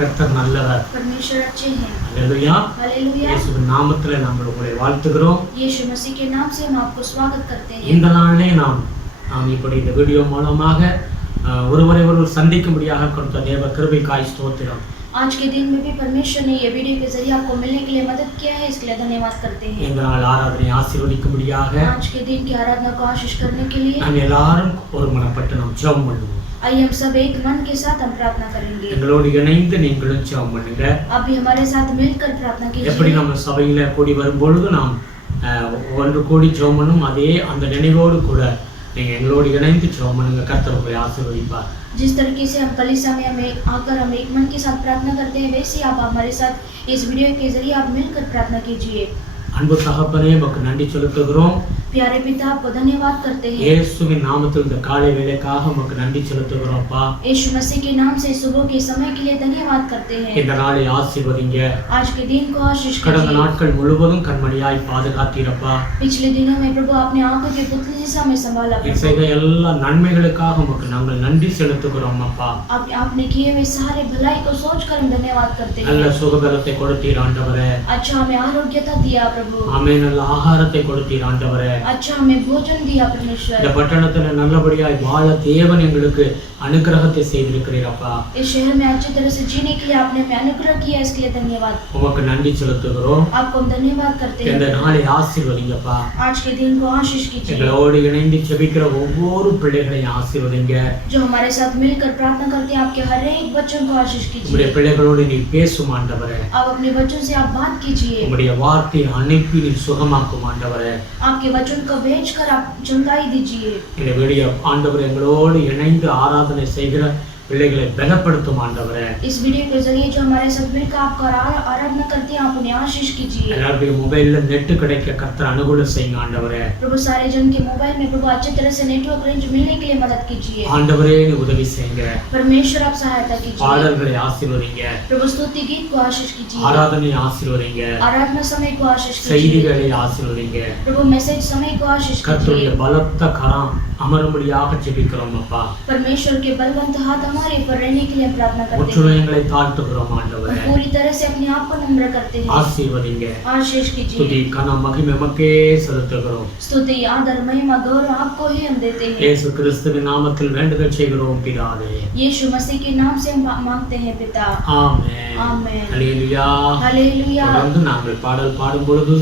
கர்த்தர் நல்லவர். परमेश्वर अच्छे हैं। அல்லேலூயா. हालेलुया। இயேசுவின் நாமத்திலே நாங்கள் உங்களை வாழ்த்துகிறோம். यीशु मसीह के नाम से हम आपको स्वागत करते हैं। இந்த நாளிலே நாம் இப்படி இந்த வீடியோ மூலமாக ஒருவரை ஒருவர் சந்திக்கும்படியாக கொடுத்த தேவ கிருபைக்காய் ஸ்தோத்திரம். आज के दिन में भी परमेश्वर ने ये वीडियो के जरिए आपको मिलने के लिए मदद किया है, इसके लिए धन्यवाद करते हैं। இந்த நாள் ஆராதனை ஆசீர்வதிக்கும்படியாக आज के दिन की आराधना को आशीष करने के लिए நாம் எல்லாரும் ஒருமனப்பட்டு நாம் ஜெபம் பண்ணுவோம். आइए हम सब एक मन के साथ हम प्रार्थना करेंगे। எங்களோடு இணைந்து நீங்களும் ஜெபம் பண்ணுங்க. आप भी हमारे साथ मिलकर प्रार्थना எப்படி कीजिए। நம்ம சபையில கூடி வரும்பொழுது நாம் ஒன்று கூடி ஜெபம் பண்ணும் அதே அந்த நினைவோடு கூட நீங்க எங்களோடு இணைந்து ஜெபம் பண்ணுங்க. கர்த்தர் உங்களை ஆசீர்வதிப்பார். जिस तरीके से हम कलीसिया में आकर हम एक मन के साथ प्रार्थना करते हैं, वैसे ही आप हमारे साथ इस वीडियो के जरिए आप मिलकर प्रार्थना कीजिए। அன்பு தகப்பனே உமக்கு நன்றி செலுத்துகிறோம். प्यारे पिता आपको धन्यवाद करते हैं। இயேசுவின் நாமத்தில் இந்த காலை வேளைக்காக உமக்கு நன்றி செலுத்துகிறோம்ப்பா. यीशु मसीह के नाम से सुबह के समय के लिए धन्यवाद करते हैं। இந்த நாளை ஆசீர்வதிங்க. आज के दिन को आशीष கடந்த कीजिए। நாட்கள் முழுவதும் கண்மணியாய் பாதுகாத்தீரப்பா. पिछले दिनों में प्रभु आपने आंखों के पुतले जैसा हमें संभाला நீ प्रभु। செய்த எல்லா நன்மைகளுக்காக உமக்கு நாங்கள் நன்றி செலுத்துகிறோம் அப்பா. आपने किए हुए सारे भलाई को सोचकर हम धन्यवाद करते நல்ல हैं। சுகபலத்தை கொடுத்தீர் ஆண்டவரே. अच्छा हमें आरोग्यता दिया प्रभु। ஆமென். நல்ல ஆகாரத்தை கொடுத்தீர் ஆண்டவரே. अच्छा हमें भोजन दिया परमेश्वर। இந்த பட்டணத்துல நல்லபடியாய் வாழ தேவன் எங்களுக்கு அனுகிரகத்தை செய்திருக்கிறீரப்பா. इस शहर में अच्छी तरह से जीने के लिए आपने हमें अनुग्रह किया, इसके लिए धन्यवाद। உமக்கு நன்றி செலுத்துகிறோம். आपको हम धन्यवाद करते இந்த हैं। நாளை ஆசீர்வதிங்கப்பா. आज के दिन को आशीष कीजिए। எங்களோடு இணைந்து ஜெபிக்கிற ஒவ்வொரு பிள்ளைகளையும் ஆசீர்வதிங்க. जो हमारे साथ मिलकर प्रार्थना करते हैं, आपके हर एक बच्चों को आशीष உம்முடைய कीजिए। பிள்ளைகளோடு நீ பேசும் ஆண்டவரே. आप अपने बच्चों से आप बात कीजिए। உம்முடைய வார்த்தையை அனுப்பி நீ சுகமாக்கும் ஆண்டவரே. आपके वचन को भेजकर आप चंगाई दीजिए। இந்த வீடியோ ஆண்டவர் எங்களோடு இணைந்து ஆராதனை செய்கிற பிள்ளைகளை பலப்படுத்தும் ஆண்டவரே. इस वीडियो के जरिए जो हमारे साथ मिलकर आपका आराधना करते हैं, आप उन्हें आशीष कीजिए। எல்லாருடைய மொபைல்ல நெட் கிடைக்க கர்த்தர் அனுகூலம் செய்யுங்க ஆண்டவரே. प्रभु सारे जन के मोबाइल में प्रभु अच्छी तरह से नेटवर्क रेंज मिलने के लिए मदद कीजिए। ஆண்டவரே நீ உதவி செய்யுங்க. परमेश्वर आप सहायता कीजिए। பாடல்களை ஆசீர்வதிங்க. प्रभु स्तुति गीत को आशीष कीजिए। ஆராதனை ஆசீர்வதிங்க. आराधना समय को आशीष कीजिए। செய்திகளை ஆசீர்வதிங்க. प्रभु मैसेज समय को आशीष கர்த்தருடைய कीजिए। பலத்த கரம் அமரும்படியாக ஜெபிக்கிறோம் அப்பா. परमेश्वर के बलवंत हाथ हमारे पर रहने के लिए हम प्रार्थना करते हैं। முற்றுகைகளை தாழ்த்துகிறோம் ஆண்டவரே. हम पूरी तरह से अपने आप को नम्र करते हैं। ஆசீர்வதிங்க. आशीष कीजिए। துதி கனம் மகிமை உமக்கே செலுத்துகிறோம். स्तुति आदर महिमा गौरव आपको ही हम देते हैं। இயேசு கிறிஸ்துவின் நாமத்தில் வேண்டுதல் செய்கிறோம் பிதாவே. यीशु मसीह के नाम से हम मांगते हैं पिता। ஆமென். आमेन। அல்லேலூயா. हालेलुया। தொடர்ந்து நாங்கள் பாடல் பாடும் பொழுது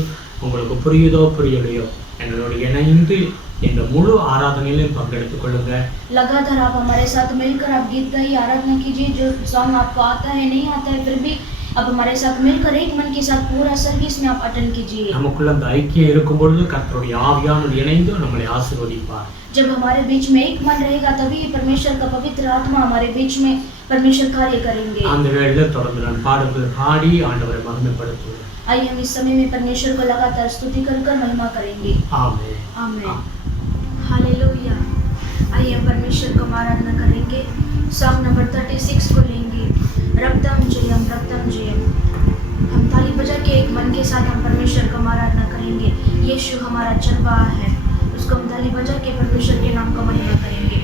உங்களுக்கு புரியுதோ புரியலையோ எங்களோடு இணைந்து இந்த முழு ஆராதனையிலும் பங்கெடுத்துக் கொள்ளுங்க. लगातार आप हमारे साथ मिलकर आप गीत गाइए, आराधना कीजिए। जो सॉन्ग आपको आता है नहीं आता है, फिर भी आप हमारे साथ मिलकर एक मन के साथ पूरा सर्विस में आप अटेंड कीजिए। நமக்குள்ள அந்த ஐக்கியம் இருக்கும் பொழுது கர்த்தருடைய ஆவியானவர் இணைந்து நம்மளை ஆசீர்வதிப்பார். जब हमारे बीच में एक मन रहेगा, तभी परमेश्वर का पवित्र आत्मा हमारे बीच में परमेश्वर कार्य करेंगे। அந்த வேளையில் தொடர்ந்து நான் பாடல்கள் பாடி ஆண்டவரை மகிமைப்படுத்துவேன். आइए हम इस समय में परमेश्वर को लगातार स्तुति कर महिमा करेंगे। ஆமென். आमेन। हालेलुया। आइए हम परमेश्वर को आराधना करेंगे। सॉन्ग नंबर 36 को लेंगे, रक्तम जयम रक्तम जयम। हम ताली बजा के एक मन के साथ हम परमेश्वर को आराधना करेंगे। यीशु हमारा चरवाहा है, उसको हम ताली बजा के परमेश्वर के नाम को महिमा करेंगे।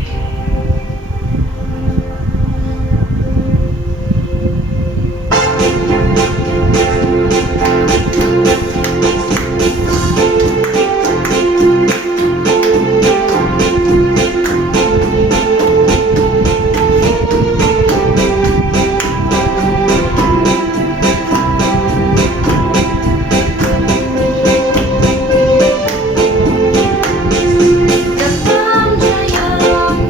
रक्तम जयम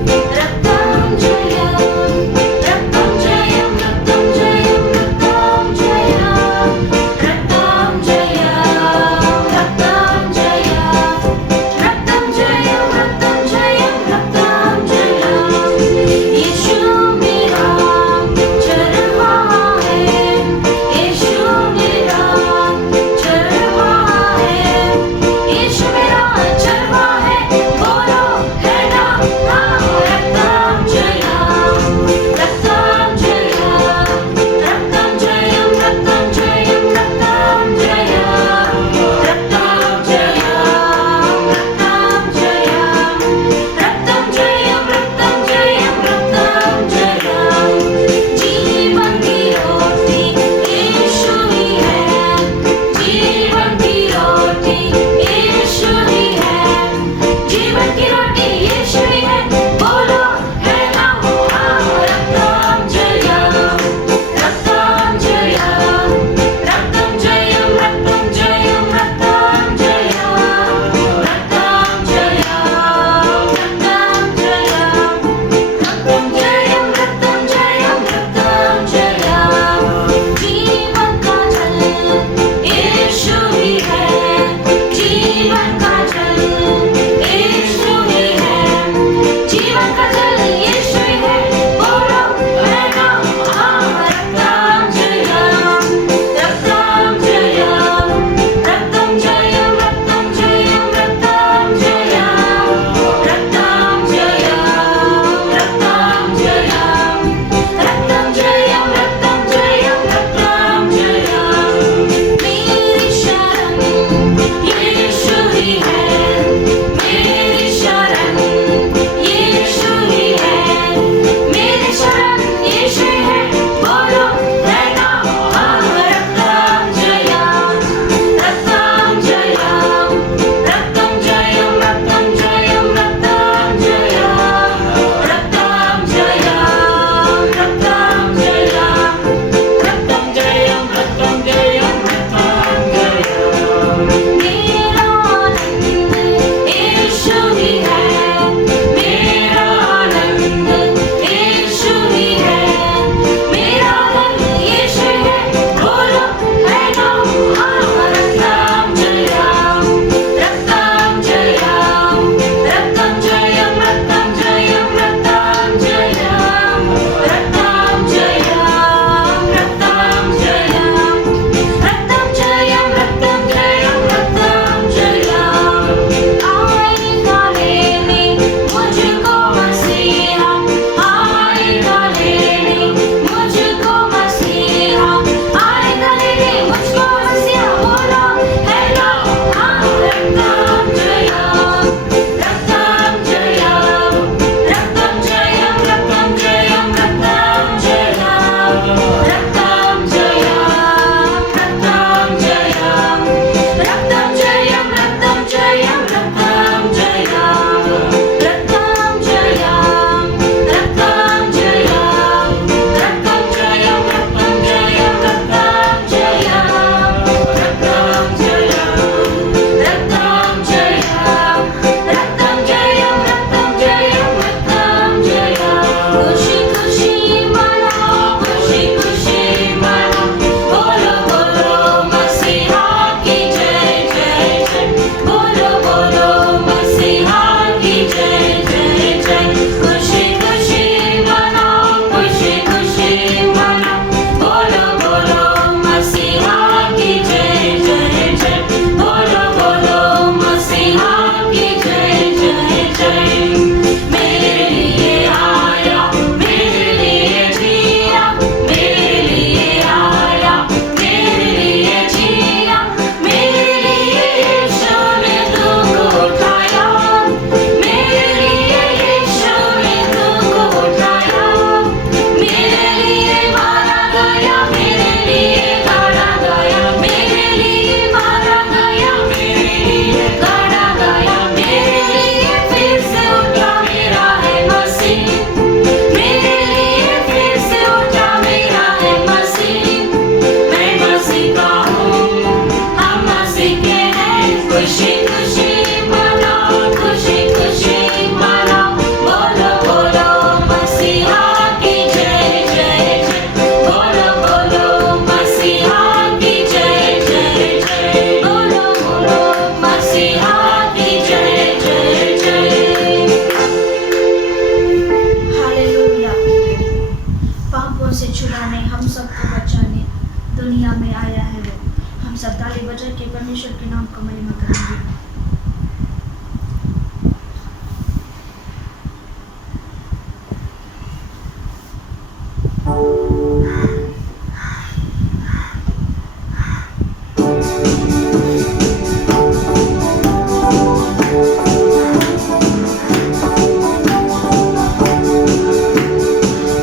परमेश्वर के नाम का महिमा करेंगे।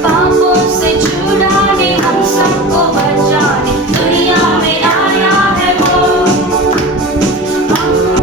पापों से छुड़ाने हम सबको बचाने दुनिया में आया है वो। हम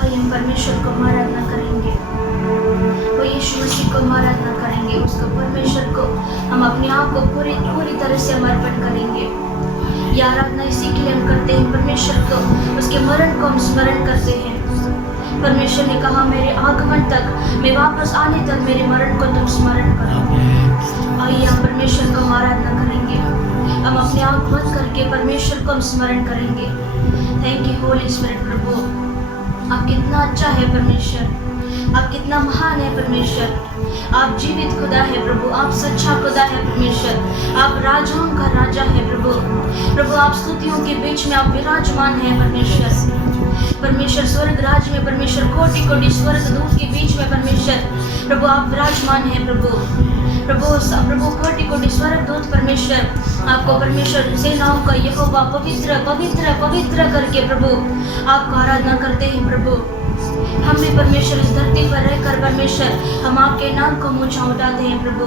आइए हम परमेश्वर को हम आराधना करेंगे, वो यीशु मसीह को हम आराधना करेंगे, उसको परमेश्वर को हम अपने आप को पूरी पूरी तरह से समर्पण करेंगे। यह आराधना इसी के लिए हम करते हैं, परमेश्वर को उसके मरण को हम स्मरण करते हैं। परमेश्वर ने कहा मेरे आगमन तक, मैं वापस आने तक मेरे मरण को तुम स्मरण करो। आइए हम परमेश्वर को हम आराधना करेंगे, हम अपने आँख बंद करके परमेश्वर को हम स्मरण करेंगे। थैंक यू होली स्पिरिट प्रभु, आप कितना अच्छा है परमेश्वर, आप कितना महान है परमेश्वर, आप जीवित खुदा है प्रभु, आप सच्चा खुदा है परमेश्वर, आप राजाओं का राजा है प्रभु। प्रभु आप स्तुतियों के बीच में आप विराजमान है परमेश्वर। परमेश्वर स्वर्ग राज में, परमेश्वर कोटि कोटि स्वर्ग दूत के बीच में परमेश्वर प्रभु आप विराजमान है प्रभु। प्रभु कोटि कोटि स्वर्ग दूत परमेश्वर आपको परमेश्वर सेनाओं का यहोवा पवित्र पवित्र पवित्र करके प्रभु आपको आराधना करते हैं प्रभु। हम भी परमेश्वर इस धरती पर रहकर परमेश्वर हम आपके नाम को ऊंचा उठाते हैं प्रभु,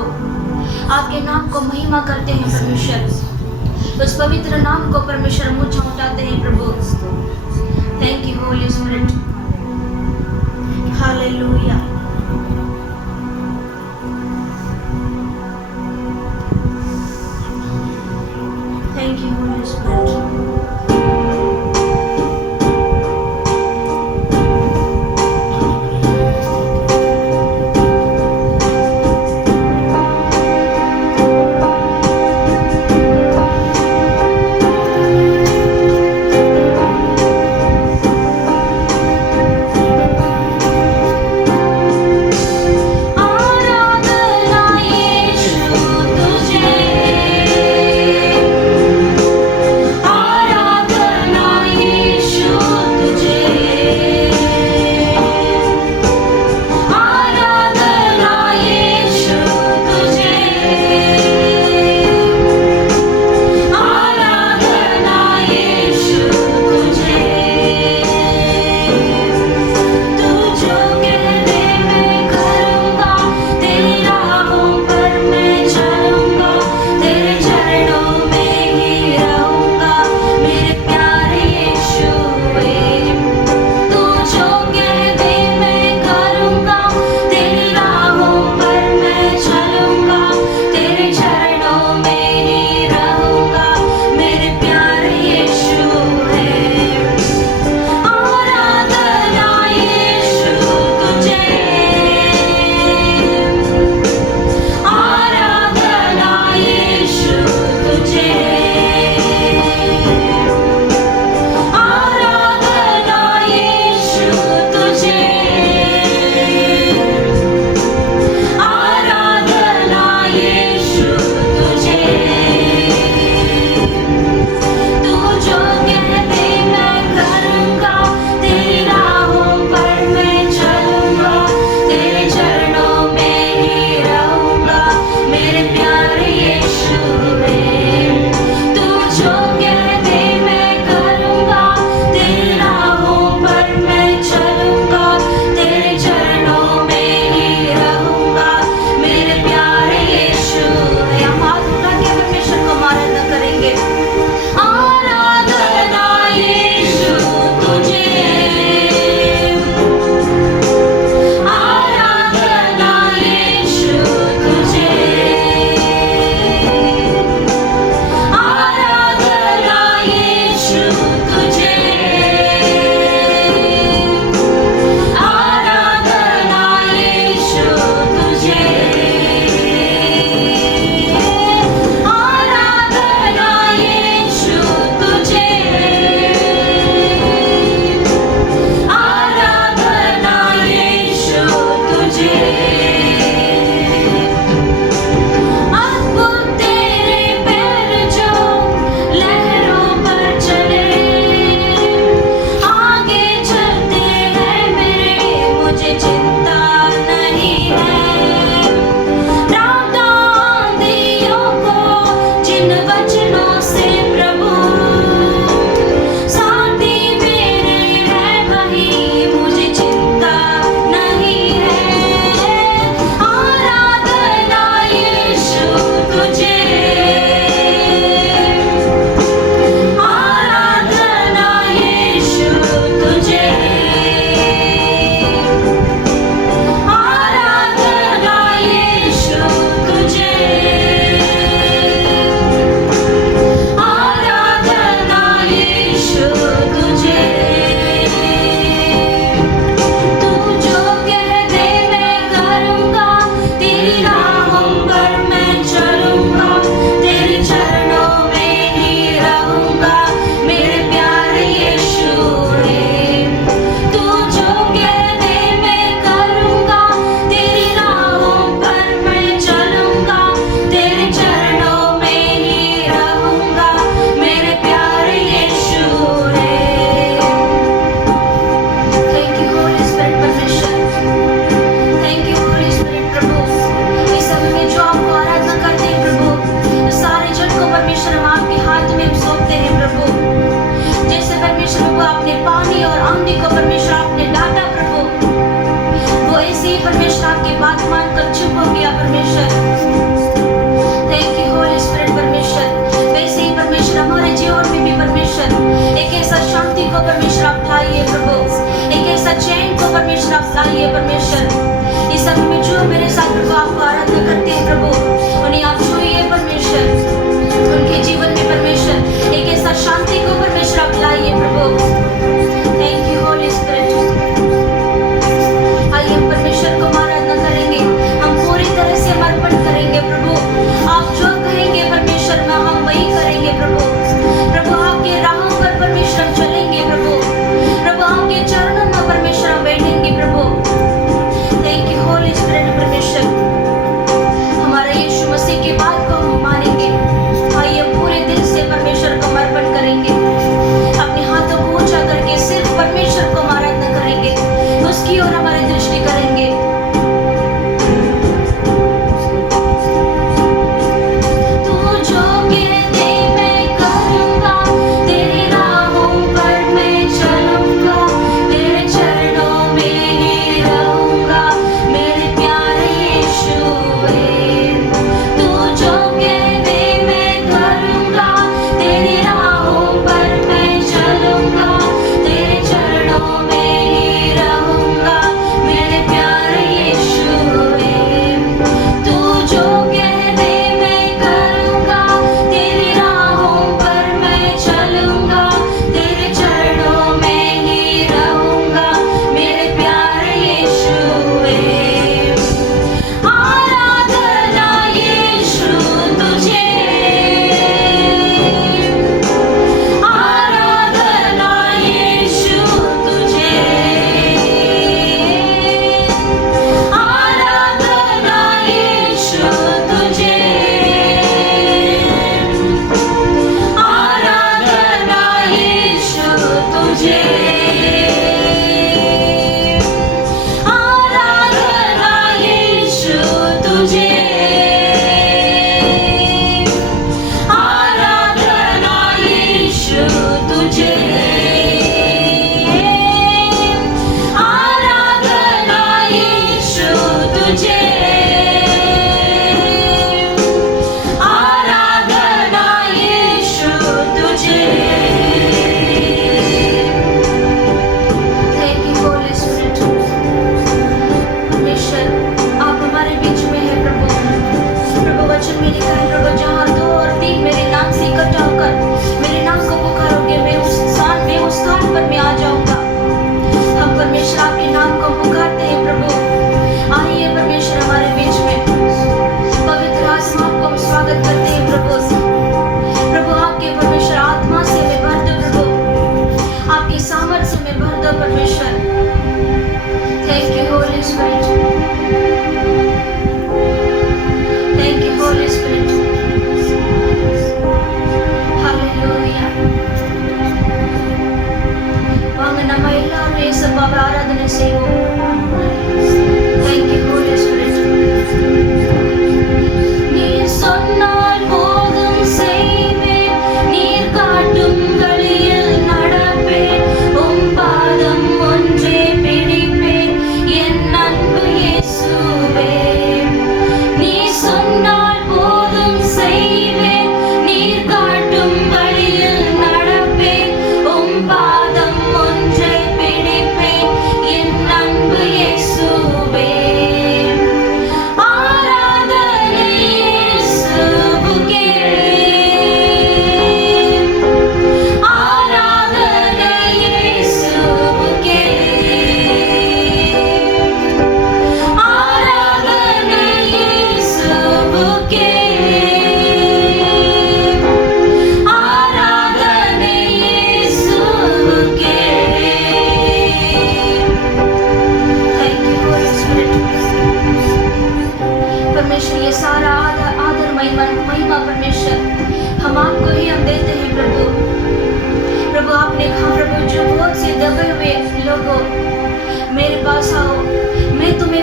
आपके नाम को महिमा करते हैं परमेश्वर, उस पवित्र नाम को परमेश्वर ऊंचा उठाते हैं प्रभु। थैंक यू होली स्पिरिट, हालेलुया। Thank you holy spirit. लाइए परमेश्वर। इस समय में जो मेरे साथ प्रभु आपको आराधना करते हैं प्रभु, उन्हें आप छूइए परमेश्वर। उनके जीवन में परमेश्वर एक ऐसा शांति को परमेश्वर आप लाइए प्रभु। Thank you holy spirit. आइए हम परमेश्वर को आराधना करेंगे, हम पूरी तरह से समर्पण करेंगे प्रभु। आप जो कहेंगे परमेश्वर में हम वही करेंगे प्रभु। प्रभु आपके राहों पर परमेश्वर हम चलेंगे प्रभु। प्रभु आपके चरणों में परमेश्वर हम बैठेंगे प्रभु। थैंक यू होली स्पिरिट परमेश्वर। हमारा यीशु मसीह की बात को हम मानेंगे। आइए पूरे दिल से परमेश्वर को समर्पण करेंगे, अपने हाथों को ऊंचा करके सिर्फ परमेश्वर को आराधना करेंगे, उसकी ओर हमारी दृष्टि करेंगे।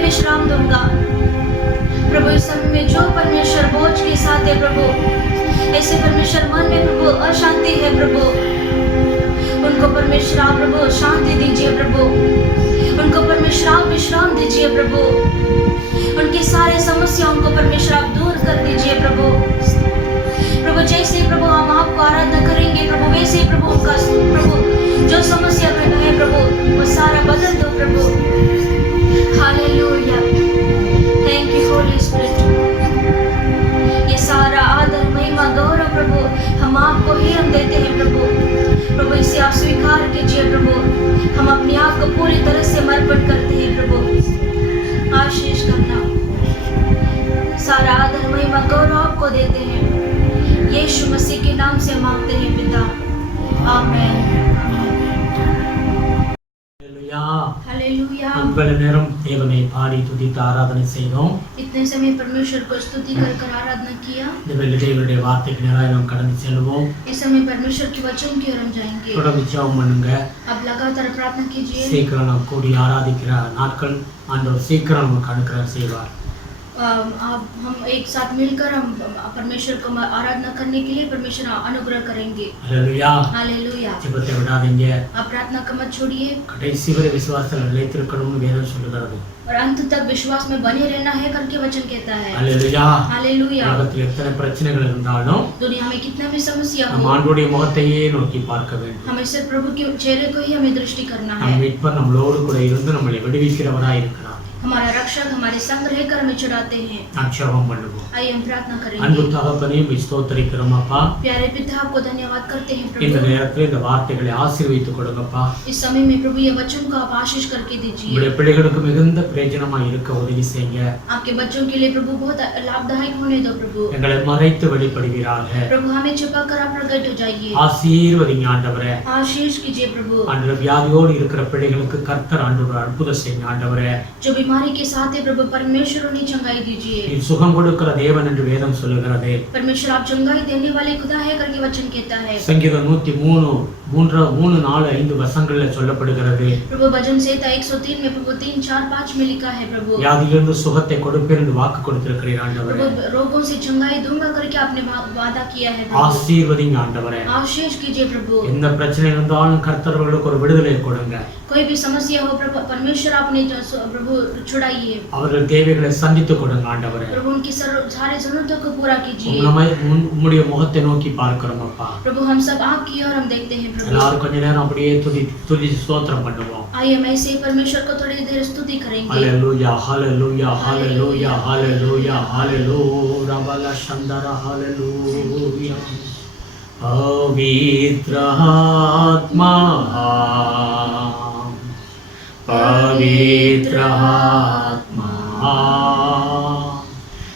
विश्राम दूंगा। प्रभु इस समय में जो परमेश्वर बोझ के साथ है प्रभु, ऐसे परमेश्वर मन में प्रभु अशांति है प्रभु, उनको परमेश्वर आप प्रभु शांति दीजिए प्रभु, उनको परमेश्वर आप विश्राम दीजिए प्रभु, उनकी सारे समस्याओं को परमेश्वर आप दूर कर दीजिए प्रभु। प्रभु जैसे प्रभु हम आपको आराधना करेंगे प्रभु, वैसे प्रभु प्रभु जो समस्या है प्रभु वो सारा बदल दो प्रभु। हालेलुया। இவ்வளவு நேரம் தேவனை பாடி துதித்து ஆராதனை செய்தோம். इतने समय परमेश्वर को स्तुति कर आराधना किया। இந்த தேவனுடைய வார்த்தைக்கு நேராக நாம் கடந்து செல்வோம். इस समय परमेश्वर के वचन की ओर हम जाएंगे। தொடர்ந்து ஜெபம் பண்ணுங்க. अब लगातार प्रार्थना कीजिए। சீக்கிரம் நாம் கூடி ஆராதிக்கிற நாட்கள் ஆண்டவர் சீக்கிரம் நமக்கு அனுக்கிரகம் செய்வார். अब हम एक साथ मिलकर हम परमेश्वर को आराधना करने के लिए परमेश्वर अनुग्रह करेंगे। हालेलुया। हालेलुया। ஜெபத்தை விடாதீங்க. आप प्रार्थना को मत छोड़िए। கடைசி வரை விசுவாசத்தில் நிலைத்திருக்கணும்னு வேதம் சொல்லுகிறது. और अंत तक विश्वास में बने रहना है करके वचन कहता है। हालेलुया। हालेलुया। உலகத்தில் எத்தனை பிரச்சனைகள் இருந்தாலும் दुनिया में कितना भी समस्या हम हो, ஆண்டவருடைய முகத்தையே நோக்கி பார்க்க வேண்டும். हमें सिर्फ प्रभु के चेहरे को ही हमें दृष्टि करना நம் है। மீட்பர் நம்மளோடு கூட இருந்து நம்மளை விடுவிக்கிறவராய் இருக்கிறார். हमारा रक्षक हमारे संग रहकर हमें छुड़ाते हैं। நாம் ஜெபம் பண்ணுவோம். आइए हम प्रार्थना அன்பு करेंगे। தகப்பனே ஸ்தோத்திரிக்கிறோம் அப்பா. प्यारे पिता आपको धन्यवाद करते हैं இந்த प्रभु। நேரத்தில் இந்த வார்த்தைகளை ஆசீர்வதித்து கொடுங்கப்பா. इस समय में प्रभु ये वचन को आप आशीष करके दीजिए। உங்களுடைய பிள்ளைகளுக்கு மிகுந்த பிரயோஜனமாக இருக்க உதவி செய்யுங்க. आपके बच्चों के लिए प्रभु बहुत लाभदायक होने दो प्रभु। எங்களை மறைத்து வெளிப்படுவீராக. प्रभु हमें छुपा कर आप प्रकट हो जाइए। ஆசீர்வதிங்க ஆண்டவரே. आशीष कीजिए प्रभु। ஆண்டவர் வியாதியோடு இருக்கிற பிள்ளைகளுக்கு கர்த்தர் ஆண்டவர் அற்புதம் செய்யுங்க ஆண்டவரே. जो बीमारी के साथ है प्रभु परमेश्वर उन्हें चंगाई दीजिए। நீ சுகம் கொடுக்கிற தேவன் என்று வேதம் சொல்லுகிறது. परमेश्वर आप चंगाई देने वाले खुदा है करके वचन कहता है। சங்கீதம் 103:3-4-5 வசனங்கள்ல சொல்லப்படுகிறது. प्रभु भजन संहिता 103 में प्रभु 3-4-5 में लिखा है प्रभु। வியாதியிலிருந்து சுகத்தை கொடுப்பேன் என்று வாக்கு கொடுத்திருக்கிறீர் ஆண்டவரே. प्रभु रोगों से चंगाई दूंगा करके आपने वादा किया है प्रभु। ஆசீர்வதிங்க ஆண்டவரே. आशीष कीजिए प्रभु। எந்த பிரச்சனை இருந்தாலும் கர்த்தர்களுக்கு ஒரு விடுதலை கொடுங்க. कोई भी समस्या हो प्रभु परमेश्वर आपने प्रभु छुड़ाइए। அவர்கள் தேவைகளை சந்தித்து கொடுங்க ஆண்டவரே. प्रभु उनकी सारे जरूरतों को पूरा कीजिए। உம்முடைய முகத்தை நோக்கி பார்க்கிறோம் அப்பா. प्रभु हम सब आपकी ओर हम देखते हैं प्रभु। எல்லாரும் கொஞ்ச நேரம் அப்படியே துதி ஸ்தோத்திரம் பண்ணுவோம். आइए हम ऐसे परमेश्वर को थोड़ी देर स्तुति करेंगे। हालेलुया हालेलुया हालेलुया हालेलुया हालेलुया रबला शंदरा हालेलुया. पवित्र आत्मा पवित्र आत्मा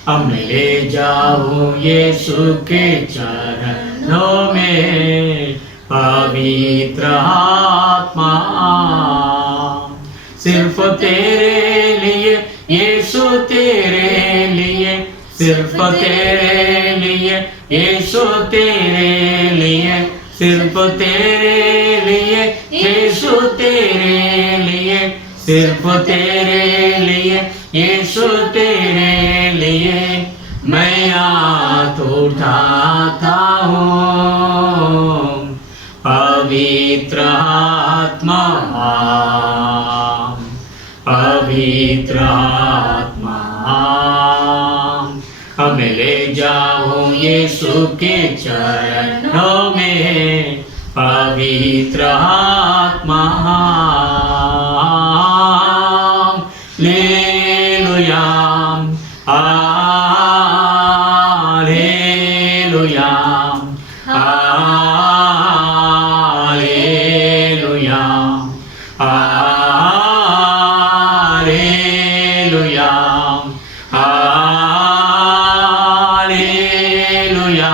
हमें ले जाओ यीशु के चरणों में. पवित्र आत्मा सिर्फ तेरे लिए यीशु तेरे लिए सिर्फ तेरे लिए यीशु तेरे लिए सिर्फ तेरे लिए यीशु तेरे लिए सिर्फ तेरे लिए यीशु तेरे लिए मैं हाथ उठाता हूँ. पवित्र आत्मा पवित्र आत्मा हमें ले जाओ यीशु के चरणों में. पवित्र आत्मा हालेलुया हालेलुया हालेलुया हालेलुया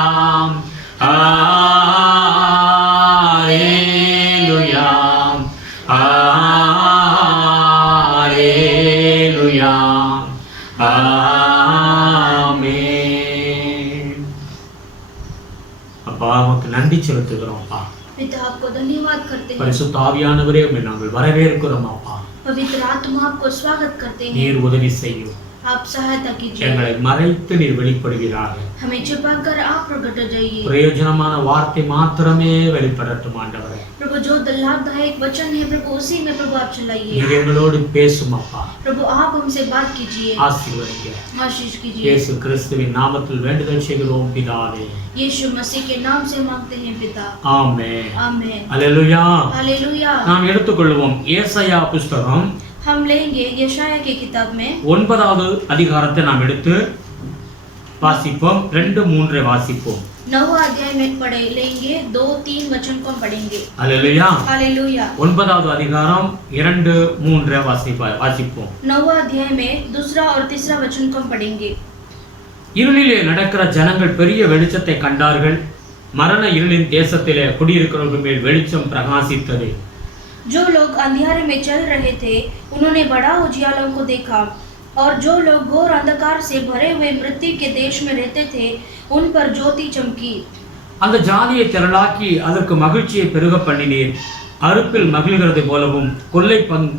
हालेलुया हालेलुया हालेलुया ஆமென். அப்பா உமக்கு நன்றி செலுத்துகிறோம் அப்பா. पिता आपको धन्यवाद करते हैं। பரிசுத்த ஆவியானவரே உம்மை நாங்கள் வரவேற்கிறோம் அப்பா. पवित्र आत्मा आपको स्वागत करते हैं। நீர் உதவி செய்யும். आप सहायता कीजिए। எங்களை மறைத்து நீர் வெளிப்படுவீராக. हमें छुपाकर आप प्रकट हो जाइए। பிரயோஜனமான வார்த்தை மாத்திரமே வெளிப்படட்டும் ஆண்டவரே. प्रभु जो लाभदायक वचन है प्रभु उसी में प्रभु आप चलाइए। நீர் எங்களோடு பேசும் அப்பா. प्रभु आप हमसे बात कीजिए। ஆசீர்வதிங்க. आशीष कीजिए। இயேசு கிறிஸ்துவின் நாமத்தில் வேண்டுதல் செய்கிறோம் பிதாவே. यीशु मसीह के नाम से मांगते हैं पिता। ஆமென். आमेन। அல்லேலூயா. हालेलुया। நாம் எடுத்துக்கொள்வோம் ஏசாயா புஸ்தகம் हम लेंगे यशाया की किताब में 9வது அதிகாரத்தை நாம் எடுத்து வாசிப்போம். 2-3 வாசிப்போம். 9वां अध्याय में पढ़े लेंगे 2-3 वचन को पढ़ेंगे। அல்லேலூயா. हालेलुया। 9வது அதிகாரம் 2-3 வாசிப்போம். 9वां अध्याय में 2रा और 3रा वचन को पढ़ेंगे। இருளிலே நடக்கிற ஜனங்கள் பெரிய வெளிச்சத்தை கண்டார்கள். மரண இருளின் தேசத்திலே குடியிருக்கிறவர்கள் மேல் வெளிச்சம் பிரகாசித்தது. जो लोग अंधियारे में चल रहे थे उन्होंने बड़ा उजियालों को देखा, और जो लोग घोर अंधकार से भरे हुए मृत्यु के देश में रहते थे उन पर ज्योति चमकी। அந்த ஜாதியை திரளாக்கி அதற்கு மகிழ்ச்சியை பெருக பண்ணினீர். அறுப்பில் மகிழ்கிறது போலவும்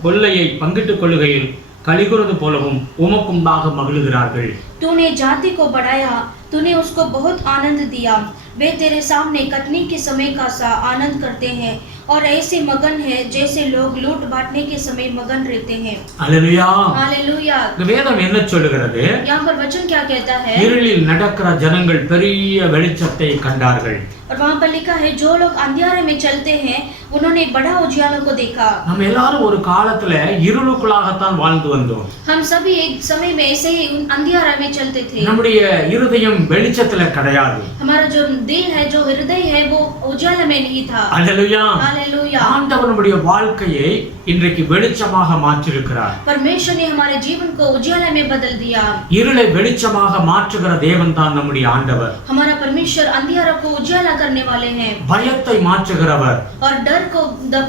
கொள்ளையை பங்கிட்டுக் கொள்ளுகையில் கலிகுறது போலவும் உமக்கும்பாக மகிழ்கிறார்கள். तूने जाति को बढ़ाया, तूने उसको बहुत आनंद दिया। वे तेरे सामने कटनी के समय का सा आनंद करते हैं और ऐसे मगन है जैसे लोग लूट बांटने के समय मगन रहते हैं। Hallelujah, hallelujah. வேதம் என்ன சொல்லுகிறது? यहाँ पर वचन क्या कहता है? இருளில் நடக்கிற ஜனங்கள் பெரிய வெளிச்சத்தை கண்டார்கள். और वहाँ पर लिखा है जो लोग अंधियारे में चलते हैं उन्होंने बड़ा उजियालों को देखा। நம்ம எல்லாரும் ஒரு காலத்துல இருளுக்குள்ளாகத்தான் வாழ்ந்து வந்தோம். हम सभी एक समय में ऐसे ही अंधियारे में चलते थे। நம்முடைய இருதயம் வெளிச்சத்துல கிடையாது. हमारा जो दिल है, जो हृदय है, वो उजाला में नहीं था। Hallelujah, hallelujah. ஆண்டவர் நம்முடைய வாழ்க்கையை இன்றைக்கு வெளிச்சமாக மாற்றியிருக்கிறார். परमेश्वर ने हमारे जीवन को उजाला में बदल दिया। இருளை வெளிச்சமாக மாற்றுகிற தேவன் தான் நம்முடைய ஆண்டவர். हमारा परमेश्वर अंधियारा को उजाला करने वाले हैं பயத்தை மாற்றுகிறவர், और डर को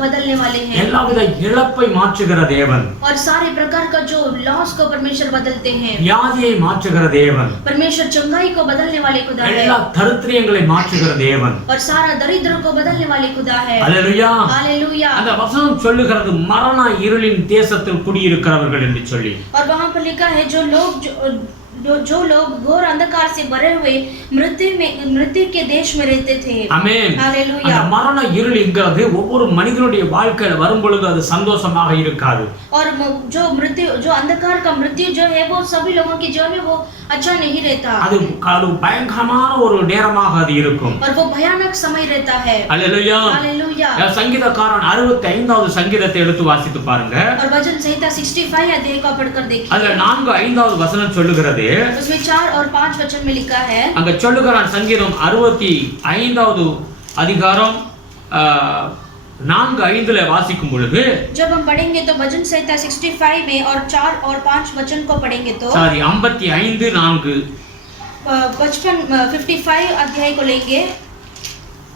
बदलने वाले हैं, எல்லாவித இழப்பை மாற்றுகிற தேவன், और सारे प्रकार का जो लॉस को परमेश्वर बदलते हैं। வியாதியை மாற்றுகிற தேவன், परमेश्वर चंगाई को बदलने वाले खुदा है, எல்லா தரித்திரியங்களை மாற்றுகிற தேவன், और सारा दरिद्र को बदलने वाले खुदा है। அல்லேலூயா. हालेलुया। அந்த वचனம் சொல்லுகிறது மரண இருளின் தேசத்தில் குடியிருக்கிறவர்கள் என்று சொல்லி. और वहाँ पर लिखा है जो लोग घोर अंधकार से भरे हुए मृत्यु के देश में रहते थे। ஆமென். हालेलुया। அந்த மரண இருள்ங்கிறது ஒவ்வொரு மனிதனுடைய வாழ்க்கையில வரும் பொழுது அது சந்தோஷமாக இருக்காது. और जो अंधकार का मृत्यु जो है वो सभी लोगों के जीवन में वो अच्छा नहीं रहता। அது பயங்கரமான ஒரு நேரமாக அது இருக்கும். और वो भयानक समय रहता है। அல்லேலூயா. हालेलुया। சங்கீதக்காரன் 65வது சங்கீதத்தை எடுத்து வாசித்து பாருங்க. और भजन संहिता 65 अध्याय को पढ़कर देखिए। அதுல 4-5வது வசனம் சொல்லுகிறது. उसमें 4 और 5 वचन में लिखा है। அங்க சொல்லுகிறான் சங்கீதம் 65வது அதிகாரம் 4-5ல வாசிக்கும் பொழுது, जब हम पढ़ेंगे तो भजन संहिता 65 में और 4 और 5 वचन को पढ़ेंगे तो 55-4 55 अध्याय को लेंगे।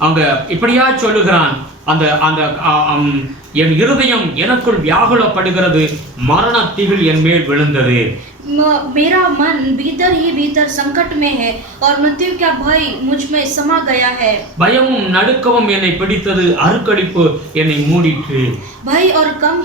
அங்க இப்படியா சொல்லுகிறான், அந்த அந்த என் இருதயம் எனக்குள் வியாகுலப்படுகிறது, மரண திகில் என் மேல் விழுந்தது. मेरा मन भीतर ही भीतर संकट में है और मृत्यु का भय मुझ में समा गया है। பயமும் நடுக்கமும் என்னை பிடித்தது, அருக்களிப்பு என்னை மூடிற்று. भय और कम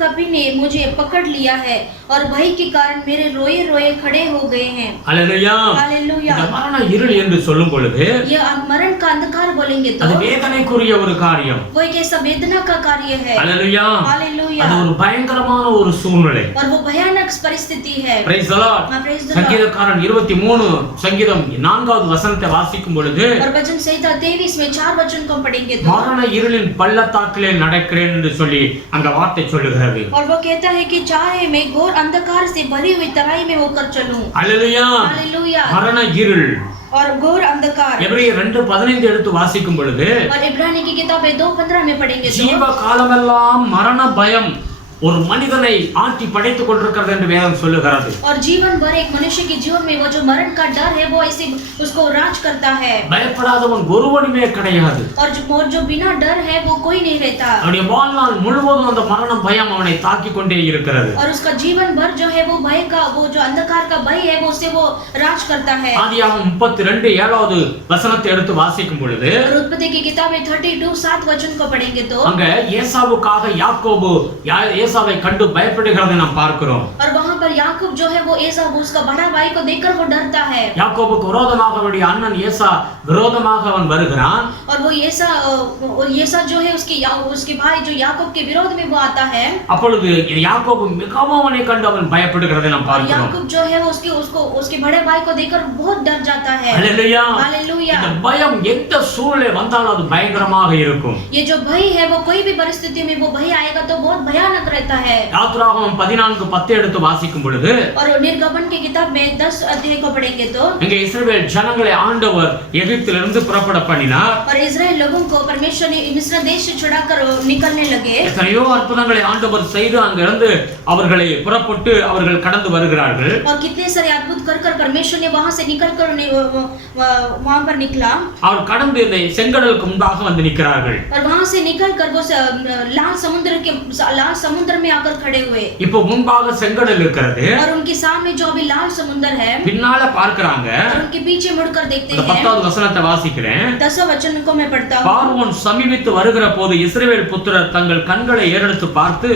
कभी ने मुझे पकड़ लिया है और भय के कारण मेरे रोए रोए खड़े हो गए हैं। हालेलुया. हालेलुया। இந்த மரண இருள் என்று சொல்லும் பொழுது ये मरण का अंधकार बोलेंगे तो அது வேதனைக்குரிய ஒரு காரியம். वो एक ऐसा वेदना का कार्य है। हालेलुया. हालेलुया। அது ஒரு பயங்கரமான ஒரு சூழ்நிலை. और वो भयानक परिस्थिति है। Praise the Lord. சங்கீதக்காரன் 23 சங்கீதம் 4வது வசனத்தை வாசிக்கும் பொழுது, और भजन संहिता 23 में 4 वचन को पढ़ेंगे तो மரண இருளின் பள்ளத்தாக்கிலே நடக்கிறேன் என்று சொல்லி அங்க வார்த்தை சொல்லுகிறது. और वो कहता है कि चाहे मैं घोर अंधकार से भरी हुई तराई में होकर चलूं। हालेलुया. हालेलुया। மரண இருள். और घोर अंधकार। எபிரேயர் 2:15 எடுத்து வாசிக்கும் பொழுது, और इब्रानी की किताब 2:15 में पढ़ेंगे तो ஜீவ காலமெல்லாம் மரண பயம் ஒரு மனிதனை ஆட்டி படைத்துக் கொண்டிருக்கிறது என்று வேதம் சொல்லுகிறது. और जीवन भर एक मनुष्य के जीवन में वो जो मरण का डर है वो ऐसे उसको राज करता है। பயப்படாதவன் ஒருவனுமே கிடையாது. और जो बिना डर है वो कोई नहीं रहता। அவனுடைய வாழ்நாள் முழுவதும் அந்த மரண பயம் அவனை தாக்கிக் கொண்டே இருக்கிறது. और उसका जीवन भर जो है वो भय का वो जो अंधकार का भय है वो उससे वो राज करता है। ஆதியாகமம் 32:7வது வசனத்தை எடுத்து வாசிக்கும் பொழுது, और उत्पत्ति की किताब 32:7 वचन को पढ़ेंगे तो அங்க ஏசாவுக்காக யாக்கோபு ஏசாவை கண்டு பயப்படுகிறதை நாம் பார்க்கிறோம். और वहां पर याकूब जो है वो एसाव उसका बड़ा भाई को देखकर वो डरता है। யாக்கோபுக்கு விரோதமாக அவருடைய அண்ணன் ஏசா விரோதமாக அவன் வருகிறான். और वो ஏசா जो है उसके भाई जो याकूब के विरोध में वो आता है। அப்பொழுது யாக்கோபு மிகவும் அவனை கண்டு அவன் பயப்படுகிறதை நாம் பார்க்கிறோம். याकूब जो है उसके बड़े भाई को देखकर बहुत डर जाता है। हालेलुया. हालेलुया। இந்த பயம் எந்த சூழ்நிலை வந்தாலும் அது பயங்கரமாக இருக்கும். ये जो भय है वो कोई भी परिस्थिति में वो भय आएगा तो बहुत भयानक रहता है। யாத்ராகமம் 14:10 எடுத்து வாசிக்கும் வாசிக்கும் பொழுது और निर्गमन की किताब में 10 अध्याय को पढ़ेंगे तो இங்கே இஸ்ரவேல் ஜனங்களை ஆண்டவர் எகிப்திலிருந்து புறப்பட பண்ணினார். और इजराइल लोगों को परमेश्वर ने मिस्र देश से छुड़ाकर निकलने लगे. எத்தனையோ அற்புதங்களை ஆண்டவர் செய்து அங்கிருந்து அவர்களை புறப்பட்டு அவர்கள் கடந்து வருகிறார்கள். और कितने सारे अद्भुत कर परमेश्वर ने वहां से निकलकर वहां पर निकला. அவர் கடந்து இந்த செங்கடலுக்கு முன்பாக வந்து நிற்கிறார்கள். और वहां से निकलकर वो लाल समुद्र में आकर खड़े हुए. இப்போ முன்பாக செங்கடல் இருக்கிறது. और उनके सामने जो अभी लाल समुद्र है பின்னால பார்க்கறாங்க. और उनके पीछे मुड़कर देखते हैं. 10வது வசனத்தை வாசிக்கிறேன். 10 वचन को मैं पढ़ता हूं. பார்வோன் சமீபித்து வருகிற போது இஸ்ரவேல் புத்திரர் தங்கள் கண்களை ஏறெடுத்து பார்த்து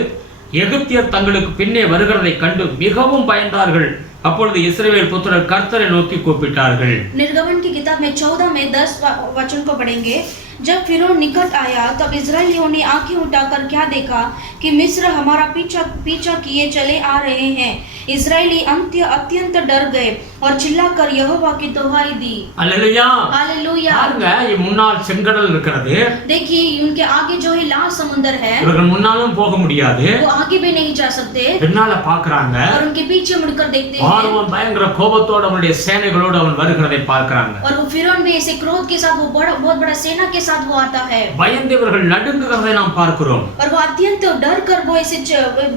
எகிப்தியர் தங்களுக்கு பின்னே வருகிறதை கண்டு மிகவும் பயந்தார்கள். அப்பொழுது இஸ்ரவேல் புத்திரர் கர்த்தரை நோக்கி கூப்பிட்டார்கள். निर्गमन की किताब में 14 में 10 वचन को पढ़ेंगे. जब फिरौन निकट आया तब इस्राएलियों ने आंखें उठाकर क्या देखा कि मिस्र हमारा पीछा किए चले आ रहे हैं. इस्राएली अत्यंत डर गए और चिल्लाकर यहोवा की दुहाई दी. Hallelujah hallelujah. பாருங்க, முன்னால் செங்கடல் இருக்கிறது. देखिए उनके आगे जो है लाल समुद्र है. இவர்கள் முன்னாலும் போக முடியாது. वो आगे भी नहीं जा सकते. பின்னால பார்க்கறாங்க. और उनके पीछे मुड़कर देखते हैं. பார்வோன் பயங்கர கோபத்தோட அவனுடைய சேனைகளோடு அவன் வருகிறதை பார்க்கறாங்க. और वो फिरौन भी ऐसे क्रोध के साथ वो बहुत बड़ा सेना के साथ वो आता है. பயந்தவர்கள் நடுங்குகிறதை நாம் பார்க்கிறோம். और वो अत्यंत डर कर वो ऐसे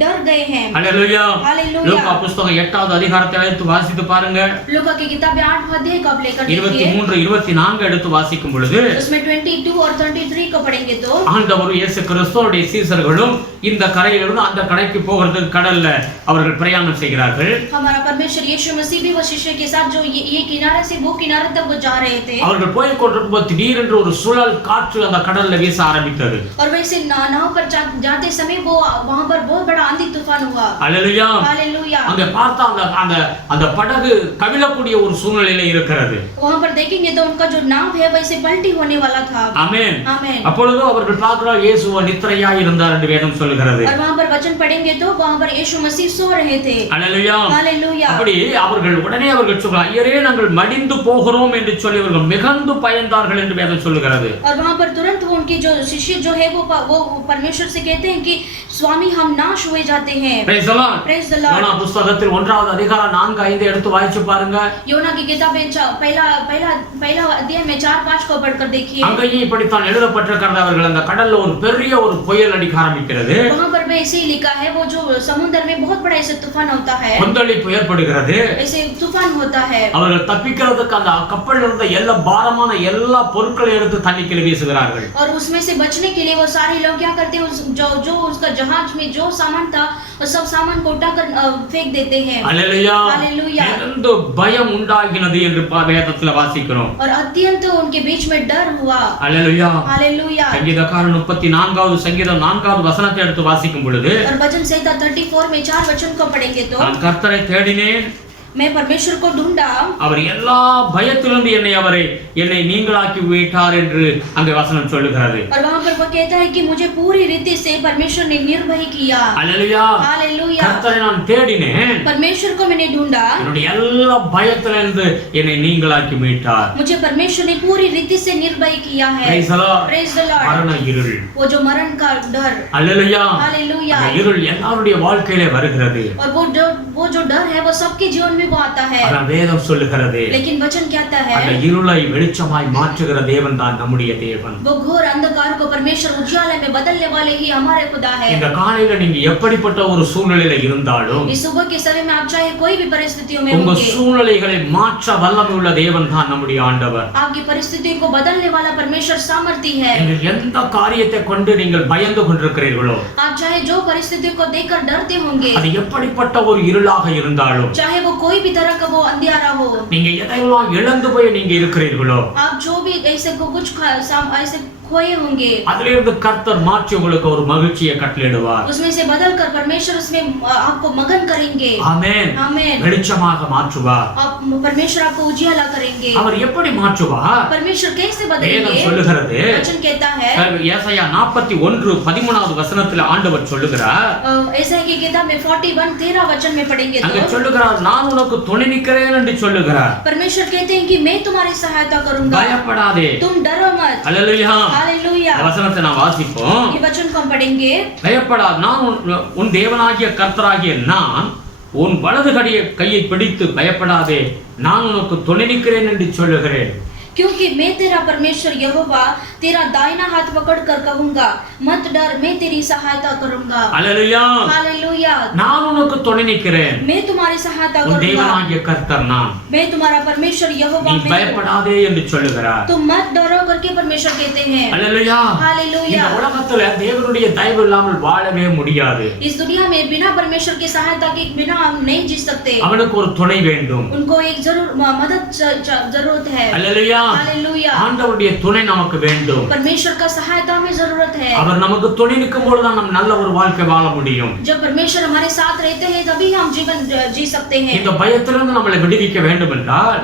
डर गए हैं. हालेलुया. हालेलुया. லூக்கா புத்தகம் 8வது அதிகாரத்தை எடுத்து வாசித்து பாருங்க. लूका की किताब 8वां अध्याय को आप लेकर देखिए. 23 24 எடுத்து வாசிக்கும் பொழுது उसमें 22 और 33 को पढ़ेंगे तो ஆண்டவர் இயேசு கிறிஸ்துவோட சீசர்களும் இந்த கரையிலிருந்து அந்த கரைக்கு போகிறதுக்கு கடல்ல அவர்கள் பிரயாணம் செய்கிறார்கள். हमारा परमेश्वर यीशु मसीह भी वो शिष्य के साथ जो ये किनारे से वो किनारे तक वो जा रहे थे. அவர்கள் போய் கொண்டிருக்கும்போது திடீரென்று ஒரு சுழல் காற்று அந்த கடல்ல வீச ஆரம்பித்தது. और वैसे नाव पर जाते समय वो वहां पर बहुत बड़ा आंधी तूफान हुआ. हालेलुया. हालेलुया. அங்க பார்த்தா அந்த படகு கவிழக்கூடிய ஒரு சூழ்நிலையில இருக்கிறது. वहां पर देखेंगे तो उनका जो नाव है वैसे पलटी होने वाला था. आमेन. आमेन. அப்பொழுது அவர்கள் பார்க்கிறார் இயேசு நித்திரையா இருந்தார் என்று வேதம் சொல்கிறது. और वहां पर वचन पढ़ेंगे तो वहां पर यीशु मसीह सो रहे थे. हालेलुया. हालेलुया. அப்படி அவர்கள் உடனே அவர்கள் சொல்றாங்க ஐயரே நாங்கள் மடிந்து போகிறோம் என்று சொல்லி அவர்கள் மிகுந்து பயந்தார்கள் என்று வேதம் சொல்கிறது. और वहां पर तुरंत वो उनके जो शिष्य जो है वो परमेश्वर से कहते हैं कि स्वामी हम नाश हुए जाते हैं. Praise the Lord. Praise the Lord. யோனா புத்தகத்தில் 1வது அதிகாரம் 4-5 எடுத்து வாசிச்சு பாருங்க. योना की किताब में पहला अध्याय में 4-5 को पढ़कर देखिए. அங்கேயும் இப்படித்தான் எழுதப்பட்டிருக்கிறது. அவர்கள் அந்த கடல்ல ஒரு பெரிய ஒரு புயல் அடிக்க ஆரம்பிக்கிறது. वहां पर भी ऐसे ही लिखा है वो जो समुद्र में बहुत बड़ा ऐसे तूफान होता है. கொந்தளிப்பு ஏற்படுகிறது. ऐसे तूफान होता है. அவர்கள் தப்பிக்கிறதுக்கு அந்த கப்பல்ல இருந்த எல்லா பாரமான எல்லா பொருட்களை எடுத்து தண்ணிக்குள்ள வீசுகிறார்கள். और उसमें से बचने के लिए वो सारे लोग क्या करते हैं जो उसका जहाज में जो सामान था वो सब सामान को उठाकर फेंक देते हैं. हालेलुया. हालेलुया. எந்த பயம் உண்டாகினது என்று வேதத்துல வாசிக்கிறோம். और अत्यंत उनके बीच में डर हुआ. हालेलुया. हालेलुया. சங்கீதக்காரன் 34வது சங்கீதம் 4வது வசனத்தை எடுத்து வாசிக்கும் பொழுது और भजन संहिता 34 में 4 वचन को पढ़ेंगे तो நான் கர்த்தரை தேடினேன், मैं परमेश्वर को ढूंढा, அவர் எல்லா பயத்திலிருந்து என்னை நீங்களாக்கி விட்டார் என்று அங்கே வசனம் சொல்லுகிறது. और वहां पर वो कहता है कि मुझे पूरी रीति से परमेश्वर ने निर्भय किया. हालेलुया. हालेलुया. கர்த்தரை நான் தேடினேன், परमेश्वर को मैंने ढूंढा, என்னுடைய எல்லா பயத்திலிருந்து என்னை நீங்களாக்கி மீட்டார். मुझे परमेश्वर ने पूरी रीति से निर्भय किया है. Praise the Lord. Praise the Lord. மரண இருள், वो जो मरण का डर. हालेलुया. हालेलुया. அந்த இருள் எல்லாருடைய வாழ்க்கையிலே வருகிறது. और वो जो डर है वो सबके जीवन में वो आता है. ஆனா வேதம் சொல்லுகிறது, लेकिन वचन कहता है அந்த இருளை வெளிச்சமாய் மாற்றுகிற தேவன் தான் நம்முடைய தேவன். वो घोर अंधकार को परमेश्वर उजाले में बदलने वाले ही हमारे खुदा है. இந்த காலையில நீங்க எப்படிப்பட்ட ஒரு சூழ்நிலையில இருந்தாலும் इस सुबह के समय में आप चाहे कोई भी परिस्थितियों में உங்க होंगे, சூழ்நிலைகளை மாற்ற வல்லமை உள்ள தேவன் தான் நம்முடைய ஆண்டவர். आपकी परिस्थितियों को बदलने वाला परमेश्वर सामर्थ्य है. நீங்கள் எந்த காரியத்தை கொண்டு நீங்கள் பயந்து கொண்டிருக்கிறீர்களோ, आप चाहे जो परिस्थितियों को देखकर डरते होंगे, அது எப்படிப்பட்ட ஒரு இருளாக இருந்தாலும், चाहे वो कोई भी तरह का वो अंधियारा हो, நீங்க எதையெல்லாம் இழந்து போய் நீங்க இருக்கிறீர்களோ, आप जो भी ऐसे को कुछ ऐसे खोए होंगे, அதிலிருந்து கர்த்தர் மாற்றி உங்களுக்கு ஒரு மகிழ்ச்சியை கட்டளையிடுவார். उसमें से बदल कर परमेश्वर उसमें आपको मगन करेंगे. ஆமென். आमेन. வெளிச்சமாக மாற்றுவார். आप परमेश्वर आपको उजियाला करेंगे. அவர் எப்படி மாற்றுவார்? परमेश्वर कैसे வேதம் बदलेंगे? சொல்லுகிறது, वचन कहता है, ஏசாயா 41:13வது வசனத்துல ஆண்டவர் சொல்லுகிறார், ऐसा की किताब में 41:13 वचन में पढ़ेंगे அங்க तो சொல்லுகிறார், நான் உனக்கு துணை நிற்கிறேன் என்று சொல்லுகிறார். परमेश्वर कहते हैं कि मैं तुम्हारी सहायता करूंगा, பயப்படாதே. तुम डरो मत. அல்லேலூயா. हालेलुया. இந்த வசனத்தை நான் வாசிப்போம். ये वचन को हम पढ़ेंगे. பயப்படாத, நான் உன் தேவனாகிய கர்த்தராகிய நான் உன் வலது கையை பிடித்து பயப்படாதே, நான் உனக்கு துணை நிற்கிறேன் என்று சொல்லுகிறேன். क्योंकि मैं तेरा परमेश्वर यहोवा तेरा दाहिना हाथ पकड़कर कहूंगा, मत डर, मैं तेरी सहायता करूंगा. அல்லேலூயா. हालेलुया. நான் உனக்கு துணை நிற்கிறேன். मैं तुम्हारी सहायता உன் करूंगा. தேவனாகிய கர்த்தர் நான். मैं तुम्हारा परमेश्वर यहोवा நீ பயப்படாதே என்று சொல்லுகிறார். तुम मत डरो करके परमेश्वर कहते हैं. அல்லேலூயா. हालेलुया. இந்த உலகத்துல தேவனுடைய தயவு இல்லாமல் வாழவே முடியாது. इस दुनिया में बिना परमेश्वर की सहायता के बिना हम नहीं जी सकते. அவனுக்கு ஒரு துணை வேண்டும். उनको एक मदद जरूरत है. அல்லேலூயா. हालेलुया. ஆண்டவருடைய துணை நமக்கு வேண்டும். परमेश्वर का सहायता में जरूरत है. அவர் நமக்கு துணை நிற்கும் பொழுது தான் நம்ம நல்ல ஒரு வாழ்க்கை வாழ முடியும். जब परमेश्वर हमारे साथ रहते हैं तभी हम जीवन जी सकते हैं. இந்த பயத்திலிருந்து நம்மளை விடுவிக்க வேண்டும் என்றால்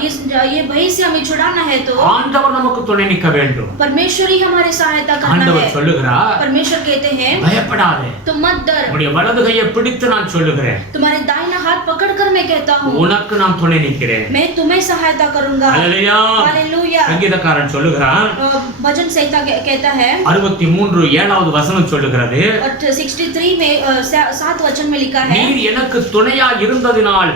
ये भय से हमें छुड़ाना है तो ஆண்டவர் நமக்கு துணை நிற்க வேண்டும். परमेश्वर ही हमारी सहायता करना ஆண்டவர் है. சொல்லுகிறார், परमेश्वर कहते हैं பயப்படாதே, तुम मत डर, உன்னுடைய வலது கையை பிடித்து நான் சொல்லுகிறேன், तुम्हारे दाहिना हाथ पकड़कर मैं कहता हूँ, உனக்கு நான் துணை நிற்கிறேன். मैं तुम्हें सहायता करूंगा. அல்லேலூயா. हालेलुया. சங்கீதக்காரன் சொல்லுகிறான், भजन संहिता कहता है 63:7 வசனம் சொல்லுகிறது, और 63 में 7 वचन में लिखा है, நீர் எனக்கு துணையா இருந்ததினால்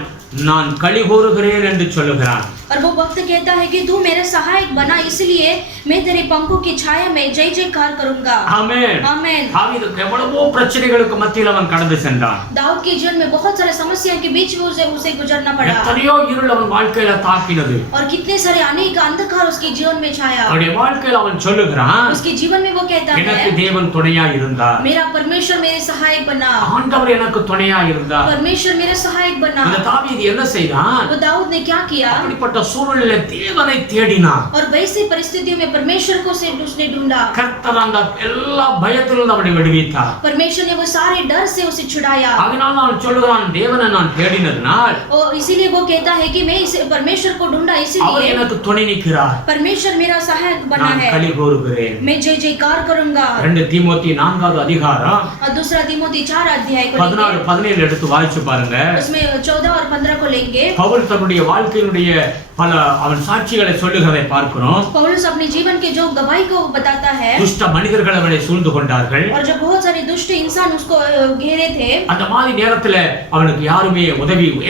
நான் களி கூறுகிறேன் என்று சொல்லுகிறான். और वो भक्त कहता है कि तू मेरे सहायक बना, इसलिए मैं तेरे पंखों की छाया में जय जयकार करूंगा. ஆமென். आमीन. தாவீதுக்கு எவ்வளவோ பிரச்சனைகளுக்கு மத்தியில் அவன் கடந்து சென்றான். दाऊद के जीवन में बहुत सारे समस्याओं के बीच में उसे गुजरना पड़ा. எத்தனையோ இருள் அவன் வாழ்க்கையில தாக்கினது. और कितने सारे अनेक अंधकार उसके जीवन में छाया. அவனுடைய வாழ்க்கையில அவன் சொல்லுகிறான், उसके जीवन में वो कहता எனக்கு है, தேவன் துணையா இருந்தார், मेरा परमेश्वर मेरे सहायक बना. ஆண்டவர் எனக்கு துணையா இருந்தார். परमेश्वर मेरे सहायक बना. இந்த தாவீது என்ன செய்தான்? वो दाऊद ने क्या किया? அப்படிப்பட்ட சூழ்நிலையில தேவனை தேடினான். और वैसी परिस्थितियों में परमेश्वर को उसने ढूंढा. கர்த்தர் அந்த எல்லா பயத்திலிருந்து அவனை விடுவித்தார். परमेश्वर ने वो सारे डर से उसे छुड़ाया. அதனால அவன் சொல்லுகிறான், தேவனை நான் தேடினதினால் और इसीलिए वो कहता है कि मैं इस परमेश्वर को ढूंढा, அவர் इसीलिए எனக்கு துணை நிற்கிறார். परमेश्वर मेरा सहायक बना நான் है. களி கூறுகிறேன். मैं जय जयकार करूंगा. 2 தீமோத்தி 4 அதிகாரம் और दूसरा तीमोथी 4 अध्याय को 14-17 எடுத்து வாசிச்சு பாருங்க. उसमें 14 और 15 को लेंगे. பவுல் தன்னுடைய வாழ்க்கையினுடைய பல அவன் சாட்சிகளை சொல்லுகிறதை பார்க்கிறோம். पौलुस अपने जीवन के जो गवाही को बताता है, துஷ்ட மனிதர்கள் அவனை சூழ்ந்து கொண்டார்கள். और जब बहुत सारे दुष्ट इंसान उसको घेरे थे, அந்த மாதிரி நேரத்துல அவனுக்கு யாருமே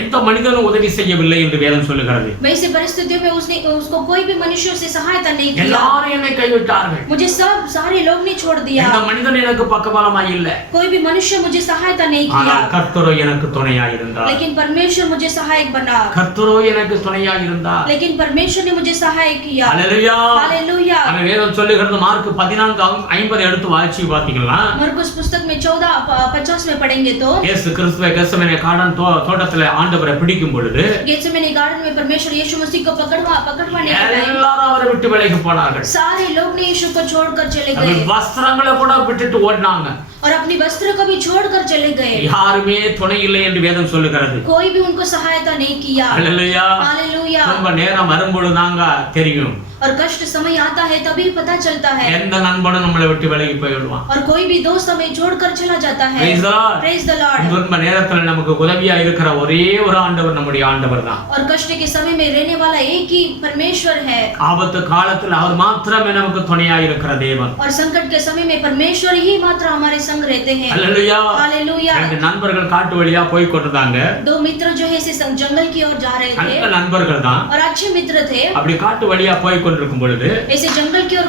எந்த மனிதனும் உதவி செய்யவில்லை என்று வேதம் சொல்லுகிறது. वैसे परिस्थितियों में उसको कोई भी मनुष्य से सहायता नहीं किया. எல்லாரும் என்னை கைவிட்டார்கள். मुझे सारे लोग ने छोड़ दिया. எந்த மனிதன் எனக்கு பக்கபலமாய் இல்லை. कोई भी मनुष्य मुझे सहायता नहीं किया. ஆனால் கர்த்தரோ எனக்கு துணையாய் இருந்தார். लेकिन परमेश्वर मुझे सहायक बना. கர்த்தரோ எனக்கு துணையாய் இருந்தார். लेकिन परमेश्वर ने मुझे सहायक किया. அல்லேலூயா. हालेलुया. அந்த வேதம் சொல்லுகிறது மார்க் 14:50 எடுத்து வாசிச்சு பாத்தீங்களா? मरकुस पुस्तक में 14:50 में पढ़ेंगे तो இயேசு கிறிஸ்துவை கெத்செமனே கார்டன் தோட்டத்துல ஆண்டவரை பிடிக்கும் பொழுது गेत्सेमनी गार्डन में परमेश्वर यीशु मसीह को पकड़वाने आए. எல்லாரும் அவரை விட்டு விலகி போனார்கள். सारे लोग ने यीशु को छोड़कर चले அவங்க गए வஸ்திரங்களை கூட விட்டுட்டு ஓடினாங்க. और अपनी वस्त्र को भी छोड़कर चले गए. யாருமே துணை இல்லை என்று வேதம் சொல்லுகிறது. कोई भी उनको सहायता नहीं किया. அல்லேலூயா. हालेलुया. ரொம்ப நேரம் வரும்பொழுது தாங்க தெரியும். और कष्ट समय आता है तभी पता चलता है. எந்த நண்பனும் நம்மளை விட்டு விலகி போய்விடுவான். और कोई भी दोस्त हमें छोड़कर चला जाता है. Praise the Lord. Praise the Lord. துன்ப நேரத்துல நமக்கு உதவியா இருக்கிற ஒரே ஒரு ஆண்டவர் நம்முடைய ஆண்டவர் தான். और कष्ट के समय में रहने वाला एक ही परमेश्वर है. ஆபத்து காலத்துல அவர் மாத்திரமே நமக்கு துணையா இருக்கிற தேவன். और संकट के समय में परमेश्वर ही मात्र हमारे संग रहते हैं. அல்லேலூயா. हालेलुया. ரெண்டு நண்பர்கள் காட்டு வழியா போய் கொண்டிருந்தாங்க. दो मित्र जो है इसे जंगल की ओर जा रहे थे. நல்ல நண்பர்கள் தான். और अच्छे मित्र थे. அப்படி காட்டு வழியா போய் கொண்டிருக்கும் பொழுது ऐसे जंगल की ओर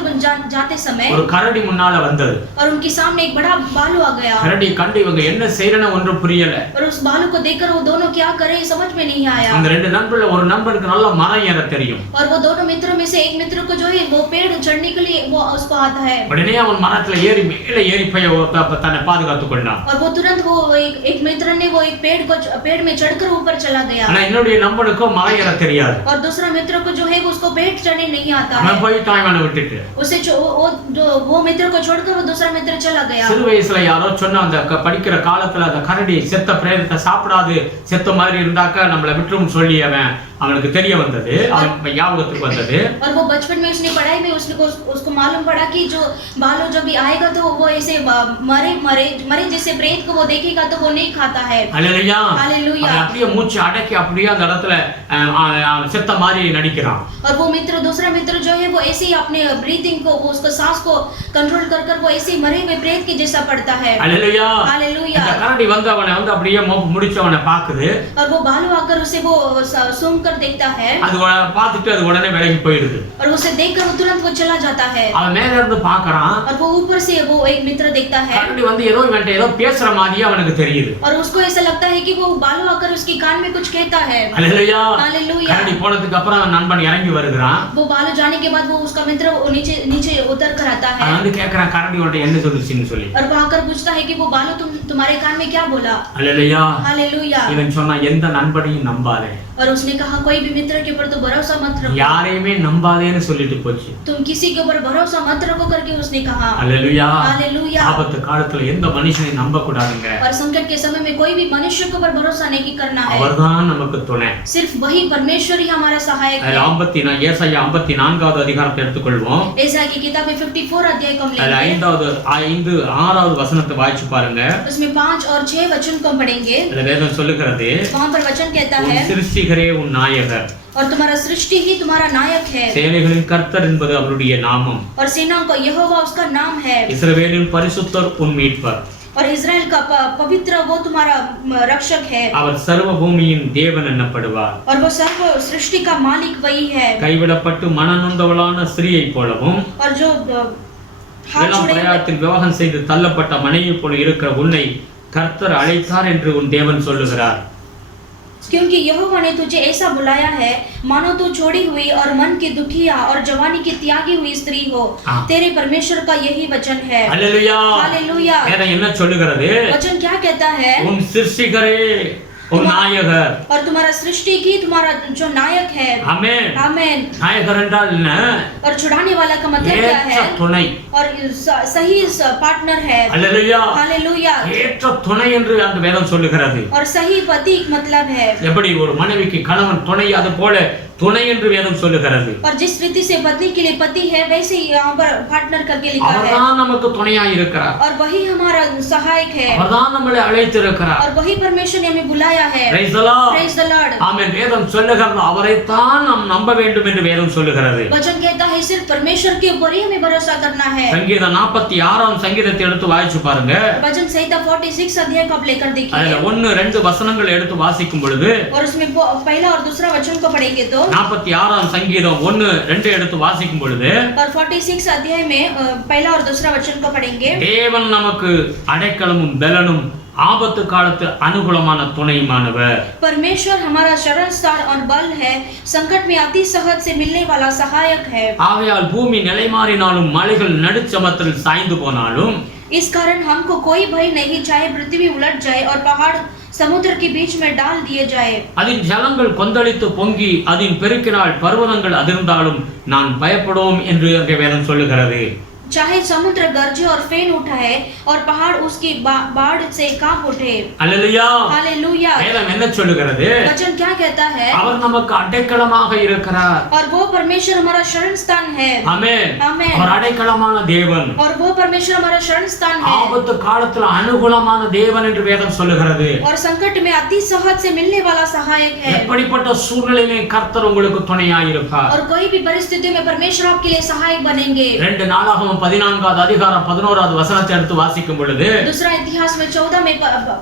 जाते समय ஒரு கரடி முன்னால வந்தது. और उनके सामने एक बड़ा भालू आ गया. கரடி கண்டு இவங்க என்ன செய்யறன்னு ஒன்றும் புரியல. और उस भालू को देखकर वो दोनों क्या करे समझ में नहीं आया. அந்த ரெண்டு நண்பர்ல ஒரு நண்பருக்கு நல்ல மரம் ஏற தெரியும். और वो दोनों मित्रों में से एक मित्र को जो है वो पेड़ चढ़ने के लिए वो उसको आता है. உடனே அவன் மரத்துல ஏறி மேலே ஏறி போய் தன்னை பாதுகாத்துக் கொண்டான். और वो तुरंत वो एक मित्र ने वो एक पेड़ में चढ़कर ऊपर चला गया. ஆனா என்னுடைய நண்பனுக்கு மரம் ஏற தெரியாது. और दूसरा मित्र को जो है उसको पेड़ चढ़ने नहीं आता है. அவன் போயிட்டான் இவனை விட்டுட்டு. उसे वो मित्र को छोड़कर वो दूसरा मित्र चला गया. சிறு வயசுல யாரோ சொன்ன அந்த படிக்கிற காலத்துல அந்த கரடி செத்த பிரேதத்தை சாப்பிடாது, செத்த மாதிரி இருந்தாக்க நம்மளை விட்டுரும் சொல்லி அவனுக்கு தெரிய வந்தது, அவன் ஞாபகத்துக்கு வந்தது. और वो बचपन में उसने पढ़ाई में उसको मालूम पड़ा कि जो भालू जब भी आएगा तो वो ऐसे मरे जैसे प्रेत को वो देखेगा तो वो नहीं खाता है. அல்லேலூயா. हालेलुया. அப்படியே மூச்சு அடக்கி அப்படியே அந்த இடத்துல செத்த மாதிரி நடிக்கிறான். और वो मित्र दूसरा मित्र जो है वो ऐसे ही अपने ब्रीथिंग को वो उसको सांस को कंट्रोल कर कर वो ऐसे ही मरे हुए प्रेत के जैसा पड़ता है. அல்லேலூயா. हालेलुया. இந்த கரடி வந்து அவனை வந்து அப்படியே முடிச்சவனை பாக்குது. और वो भालू आकर उसे वो सूंघ कर देखता है. அது பார்த்துட்டு அது உடனே விலகி போயிடுது. और उसे देखकर वो तुरंत वो चला जाता है. அவன் மேல இருந்து பார்க்கறான். और वो ऊपर से वो एक मित्र देखता है. கரடி வந்து ஏதோ இவன்ட்ட ஏதோ பேசுற மாதிரியே அவனுக்கு தெரியுது. और उसको ऐसा लगता है कि वो भालू आकर उसके कान में कुछ कहता है. அல்லேலூயா. हालेलुया. கரடி போனதுக்கு அப்புறம் அவன் நண்பன் இறங்கி வருகிறான். वो भालू जाने के बाद वो उसका मित्र नीचे उतर कर आता है. அவன் வந்து கேக்குறான் கரடி உன்கிட்ட என்ன சொல்லுச்சுன்னு சொல்லி. और वो आकर पूछता है कि वो भालू तुम्हारे कान में क्या बोला. அல்லேலூயா. हालेलुया. இவன் சொன்னா எந்த நண்பனையும் நம்பாதே. और उसने कहा कोई भी मित्र के ऊपर तो भरोसा मत रखो. யாரையுமே நம்பாதேன்னு சொல்லிட்டு போச்சு. तुम किसी के ऊपर भरोसा मत रखो करके उसने कहा. அல்லேலூயா. हालेलुया. ஆபத்து காலத்துல எந்த மனுஷனையும் நம்ப கூடாதுங்க. और संकट के समय में कोई भी मनुष्य के ऊपर भरोसा नहीं करना है. அவர்தான் நமக்கு துணை. सिर्फ वही परमेश्वर ही हमारा सहायक है. ஏசாயா 54வது அதிகாரத்தை எடுத்துக்கொள்வோம். ஏசாயா की किताब में 54 अध्याय को हम लेंगे. 6வது வசனத்தை வாசிச்சு பாருங்க. उसमें 5 और 6 वचन को पढ़ेंगे. வேதம் சொல்லுகிறது वहां पर वचन कहता है சிருஷ்டிகரே உன் நாயகர். और तुम्हारा सृष्टि ही तुम्हारा नायक है. சேனைகளின் கர்த்தர் என்பது அவருடைய நாமம். और सेनाओं का यहोवा उसका नाम है. இஸ்ரவேலின் பரிசுத்தர் உன் மீட்பர். और इस्राएल का पवित्र वो तुम्हारा रक्षक है. அவர் சர்வ பூமியின் தேவன் என்னப்படுவார். और वो सर्व सृष्टि का मालिक वही है. கைவிடப்பட்டு மனநொந்தவளான ஸ்திரீயை போலவும் और जो பிரயாணத்தில் விவாகம் செய்து தள்ளப்பட்ட மனைவி போல இருக்கிற உன்னை கர்த்தர் அழைத்தார் என்று உன் தேவன் சொல்லுகிறார். क्योंकि यहोवा ने तुझे ऐसा बुलाया है मानो तू छोड़ी हुई और मन की दुखिया और जवानी की त्यागी हुई स्त्री हो. तेरे परमेश्वर का यही वचन है. हालेलुया. हालेलुया. வேதம் என்ன சொல்லுகிறது? वचन क्या कहता है? உன் சிருஷ்டிகரே உன் நாயகர். और तुम्हारा सृष्टि की तुम्हारा जो नायक है. आमेन. आमेन. நாயகர் என்றால் என்ன? और छुड़ाने वाला का मतलब क्या है? ஏற்ற துணை. और सही पार्टनर है. हालेलुया. हालेलुया. ஏற்ற துணை என்று அந்த வேதம் சொல்லுகிறது. और सही पति मतलब है. எப்படி ஒரு மனைவிக்கு கணவன் துணை அது போல துணை என்று வேதம் சொல்லுகிறது. और जिस रीति से पत्नी के लिए पति है वैसे ही यहाँ पर पार्टनर करके लिखा है. அவர்தான் நமக்கு துணையாய் இருக்கிறார். और वही हमारा सहायक है. அவர்தான் நம்மை அழைத்து இருக்கிறார். और वही परमेश्वर ने हमें बुलाया है. Praise the Lord. Praise the Lord. ஆமென். வேதம் சொல்லுகிறது அவரை தான் நாம் நம்ப வேண்டும் என்று வேதம் சொல்லுகிறது. वचन कहता है सिर्फ परमेश्वर के ऊपर ही हमें भरोसा करना है. சங்கீதம் 46ஆம் சங்கீதத்தை எடுத்து வாசிச்சு பாருங்க. वचन संहिता 46 अध्याय को लेकर देखिए. அதுல 1-2 வசனங்களை எடுத்து வாசிக்கும் பொழுது और उसमें पहला और दूसरा वचन को पढ़ेंगे तो 46ஆம் சங்கீதம் 1-2 எடுத்து வாசிக்கும் பொழுது और 46 अध्याय में पहला और दूसरा वचन को पढ़ेंगे. தேவன் நமக்கு அடைக்கலமும் பலனும் ஆபத்து காலத்தில் அனுகூலமான துணையுமானவர். परमेश्वर हमारा शरण स्थान और बल है. संकट में अति सहज से मिलने वाला सहायक है. ஆகையால் பூமி நிலைமாறினாலும் மலைகள் நடுச்சமத்தில் சாய்ந்து போனாலும் इस कारण हमको कोई भय नहीं, चाहे पृथ्वी उलट जाए और पहाड़ समुद्र के बीच में डाल दिए जाए. அதின் ஜலங்கள் கொந்தளித்து பொங்கி அதின் பெருக்கினால் பர்வதங்கள் அதிர்ந்தாலும் நான் பயப்படுவோம் என்று அங்கே வேதம் சொல்லுகிறது. चाहे समुद्र गरजे और फेन उठाए और पहाड़ उसकी बाढ़ से कांप उठे. அல்லேலூயா. हालेलुया. வேதம் என்ன சொல்லுகிறது? वचन क्या कहता है? அவர் நமக்கு அடைக்கலமாக இருக்கிறார். और वो परमेश्वर हमारा शरण स्थान है. ஆமென். आमेन. அவர் அடைக்கலமான தேவன். और वो परमेश्वर हमारा शरण स्थान है. ஆபத்து காலத்தில் அனுகூலமான தேவன் என்று வேதம் சொல்லுகிறது. और संकट में अति सहज से मिलने वाला सहायक है. எப்படிப்பட்ட சூழ்நிலையிலே கர்த்தர் உங்களுக்கு துணையாய் இருப்பார். और कोई भी परिस्थिति में परमेश्वर आपके लिए सहायक बनेंगे. 2 நாளாகமம் 14வது அதிகாரம் 11வது வசனத்தை எடுத்து வாசிக்கும் பொழுது दूसरा इतिहास में 14 में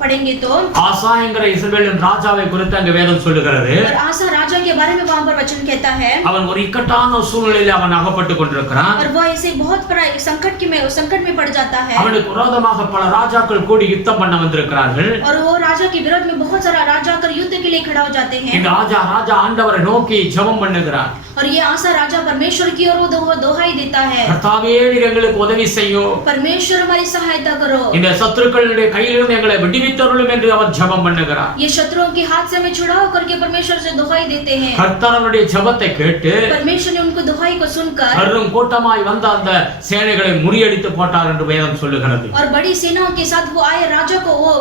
पढ़ेंगे तो ஆசா என்கிற இஸ்ரவேலின் ராஜாவை குறித்து அங்கே வேதம் சொல்லுகிறது. और आसा राजा के बारे में वहां पर वचन कहता है. அவன் ஒரு இக்கட்டான சூழ்நிலையில் அவன் அகப்பட்டு கொண்டிருக்கிறான். और वो ऐसे बहुत बड़ा संकट में पड़ जाता है. அவனுக்கு விரோதமாக பல ராஜாக்கள் கூடி யுத்தம் பண்ண வந்திருக்கிறார்கள். और वो राजा के विरोध में बहुत सारा राजा कर युद्ध के लिए खड़ा हो जाते हैं. இந்த ராஜா ஆண்டவரை நோக்கி ஜெபம் பண்ணுகிறார். और ये आसा राजा परमेश्वर की ओर वो दोहाई देता है. கர்த்தாவே நீர் எங்களுக்கு உதவி செய்யும். परमेश्वर हमारी सहायता करो. இந்த சத்துருக்களுடைய கையிலிருந்து எங்களை விடுவித்தருளும் என்று அவர் ஜெபம் பண்ணுகிறார். ये शत्रुओं के हाथ से हमें छुड़ाओ करके परमेश्वर से दोहाई देते हैं. கர்த்தர் அவருடைய ஜெபத்தை கேட்டு परमेश्वर ने उनको दोहाई को सुनकर பெரும் கூட்டமாய் வந்த அந்த சேனைகளை முறியடித்து போட்டார் என்று வேதம் சொல்லுகிறது. और बड़ी सेनाओं के साथ वो आए राजा को वो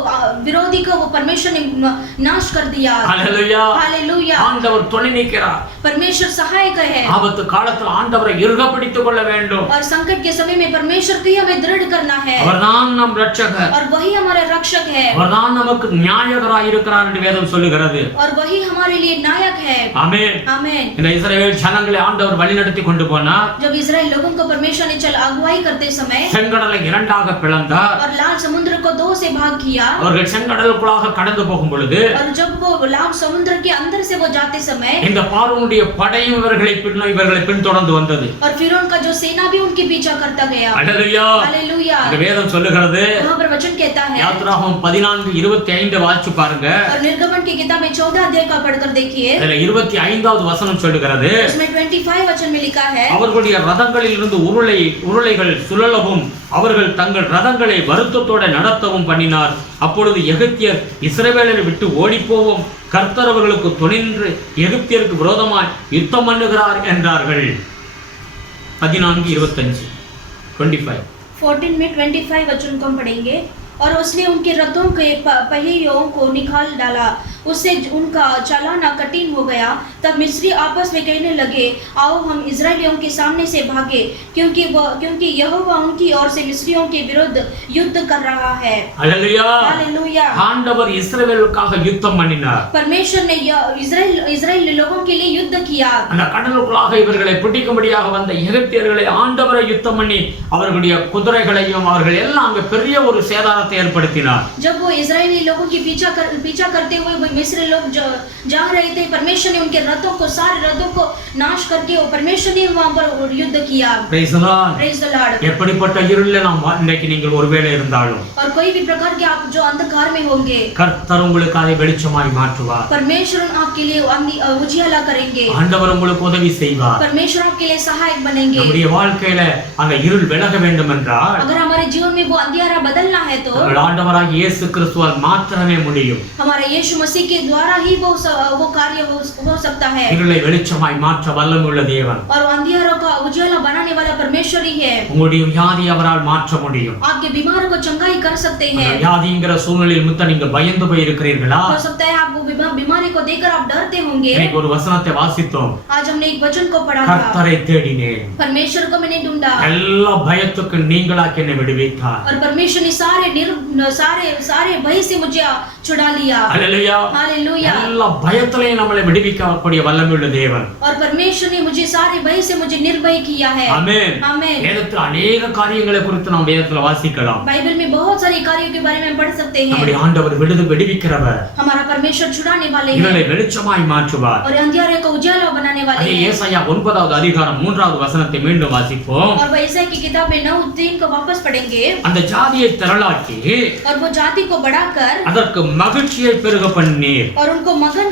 विरोधी को वो परमेश्वर ने नाश कर दिया. हालेलुया. हालेलुया. ஆண்டவர் துணை நிற்கிறார். परमेश्वर सहायक है. ஆபத்து காலத்தில் ஆண்டவரை இறுக பிடித்துக் கொள்ள வேண்டும். और संकट के समय में परमेश्वर को हमें दृढ़ करना है. அவர்தான் நம் இரட்சகர். और वही हमारा रक्षक है. அவர்தான் நமக்கு நியாயகராய் இருக்கிறார் என்று வேதம் சொல்லுகிறது. और वही हमारे लिए नायक है. ஆமென். आमीन. இந்த இஸ்ரவேல் ஜனங்களை ஆண்டவர் வழிநடத்தி கொண்டு போனார். जब इजराइल लोगों को परमेश्वर ने चल अगुवाई करते समय செங்கடலை இரண்டாக பிளந்தார். और लाल समुद्र को दो से भाग किया. அவர்கள் செங்கடலுக்குள்ளாக கடந்து போகும் பொழுது और जब वो लाल समुद्र के अंदर से वो जाते समय இந்த பார்வோனுடைய படையும் இவர்களை பின்தொடர்ந்து வந்தது. और फिरौन का जो सेना भी उनके पीछा करता गया. அல்லேலூயா. हालेलूया. இந்த வேதம் சொல்லுகிறது. वहां पर वचन कहता है. யாத்ராகமம் 14:25 வாசிச்சு பாருங்க. और निर्गमन की किताब में 14 अध्याय का पढ़कर देखिए. அதுல 25வது வசனம் சொல்லுகிறது. उसमें 25 वचन में लिखा है. அவர்களுடைய ரதங்களில் இருந்து உருளைகள் சுழலவும் அவர்கள் தங்கள் ரதங்களை வருத்தத்தோட நடத்தவும் பண்ணினார். அப்பொழுது எகிப்தியர் இஸ்ரவேலரை விட்டு ஓடிப்போவும் கர்த்தர் அவர்களுக்கு துணிந்து எகிப்தியருக்கு விரோதமாய் யுத்தம் பண்ணுகிறார் என்றார்கள். 14:25 25 14 में 25 वचन को हम पढ़ेंगे. और उसने उनके रथों के पहियों को निकाल डाला, उससे उनका चलाना कठिन हो गया. तब मिस्री आपस में कहने लगे, आओ हम इजराइलियों के सामने से भागे, क्योंकि यहोवा उनकी ओर से मिस्रियों के विरुद्ध युद्ध कर रहा है. हालेलुया. हालेलुया. ஆண்டவர் இஸ்ரவேலுக்காக யுத்தம் பண்ணினார். परमेश्वर ने इजराइल लोगों के लिए युद्ध किया. அந்த கடலுக்குள்ளாக இவர்களை பிடிக்கும்படியாக வந்த எகிப்தியர்களை ஆண்டவரை யுத்தம் பண்ணி அவர்களுடைய குதிரைகளையும் அவர்கள் எல்லாம் அங்க பெரிய ஒரு சேதாரத்தை ஏற்படுத்தினார். जब वो इजरायली लोगों की पीछा करते हुए वो मिस्री लोग जा रहे थे, परमेश्वर ने उनके रथों को सारे रथों को नाश करके वो परमेश्वर ने वहां पर युद्ध किया. Praise the Lord. Praise the Lord. எப்படிப்பட்ட இருளில் நாம் இன்னைக்கு நீங்கள் ஒருவேளை இருந்தாலும் और कोई भी प्रकार के आप जो अंधकार में होंगे, கர்த்தர் உங்களுக்கு அதை வெளிச்சமாய் மாற்றுவார். परमेश्वर आपके लिए उजियाला करेंगे. ஆண்டவர் உங்களுக்கு உதவி செய்வார். परमेश्वर आपके लिए सहायक बनेंगे. நம்முடைய வாழ்க்கையில அந்த இருள் விலக வேண்டும் என்றால் अगर हमारे जीवन में वो अंधियारा बदलना है तो ஆண்டவராகிய இயேசு கிறிஸ்துவால் மாத்திரமே முடியும். हमारे यीशु मसीह के द्वारा ही वो कार्य हो सकता है. இருளை வெளிச்சமாய் மாற்ற வல்லமையுள்ள தேவன். और अंधियारों का उजियाला बनाने वाला परमेश्वर ही है. உங்களுடைய வியாதி அவரால் மாற்ற முடியும். आपके बीमारों को चंगाई कर सकते हैं. வியாதிங்கிற சூழ்நிலையில் முத்த நீங்க பயந்து போய் இருக்கிறீர்களா? हो सकता है आप वो बीमारी को देखकर आप डरते होंगे. இன்னைக்கு ஒரு वचनத்தை வாசித்தோம். आज हमने एक वचन को पढ़ा था. கர்த்தரை தேடினேன். परमेश्वर को मैंने ढूंढा. எல்லா பயத்துக்கு நீங்களாக்கி என்னை விடுவித்தார். और परमेश्वर ने सारे भय से मुझे छुड़ा लिया. हालेलुया. हालेलुया. எல்லா பயத்திலையும் நம்மளை விடுவிக்கக்கூடிய வல்லமையுள்ள தேவன். और परमेश्वर ने मुझे सारे भय से मुझे निर्भय किया है. ஆமென். आमीन. வேதத்தில் अनेक காரியங்களை குறித்து நாம் வேதத்தில் வாசிக்கலாம். बाइबल में बहुत सारे कार्यों के बारे में पढ़ सकते हैं. நம்முடைய ஆண்டவர் விடுவிக்கிறவர். हमारा परमेश्वर छुड़ाने वाले हैं. இருளை வெளிச்சமாய் மாற்றுவார். और अंधियारे को उजाला बनाने वाले அதே हैं. ஏசாயா 9வது அதிகாரம் 3வது வசனத்தை மீண்டும் வாசிப்போம். और वैसे की किताब में 9:3 को वापस पढ़ेंगे. அந்த ஜாதியை திரளாக்கி और वो जाति को बढ़ाकर அதற்கு மகிழ்ச்சியை பெருக பண்ணீர். और उनको मगन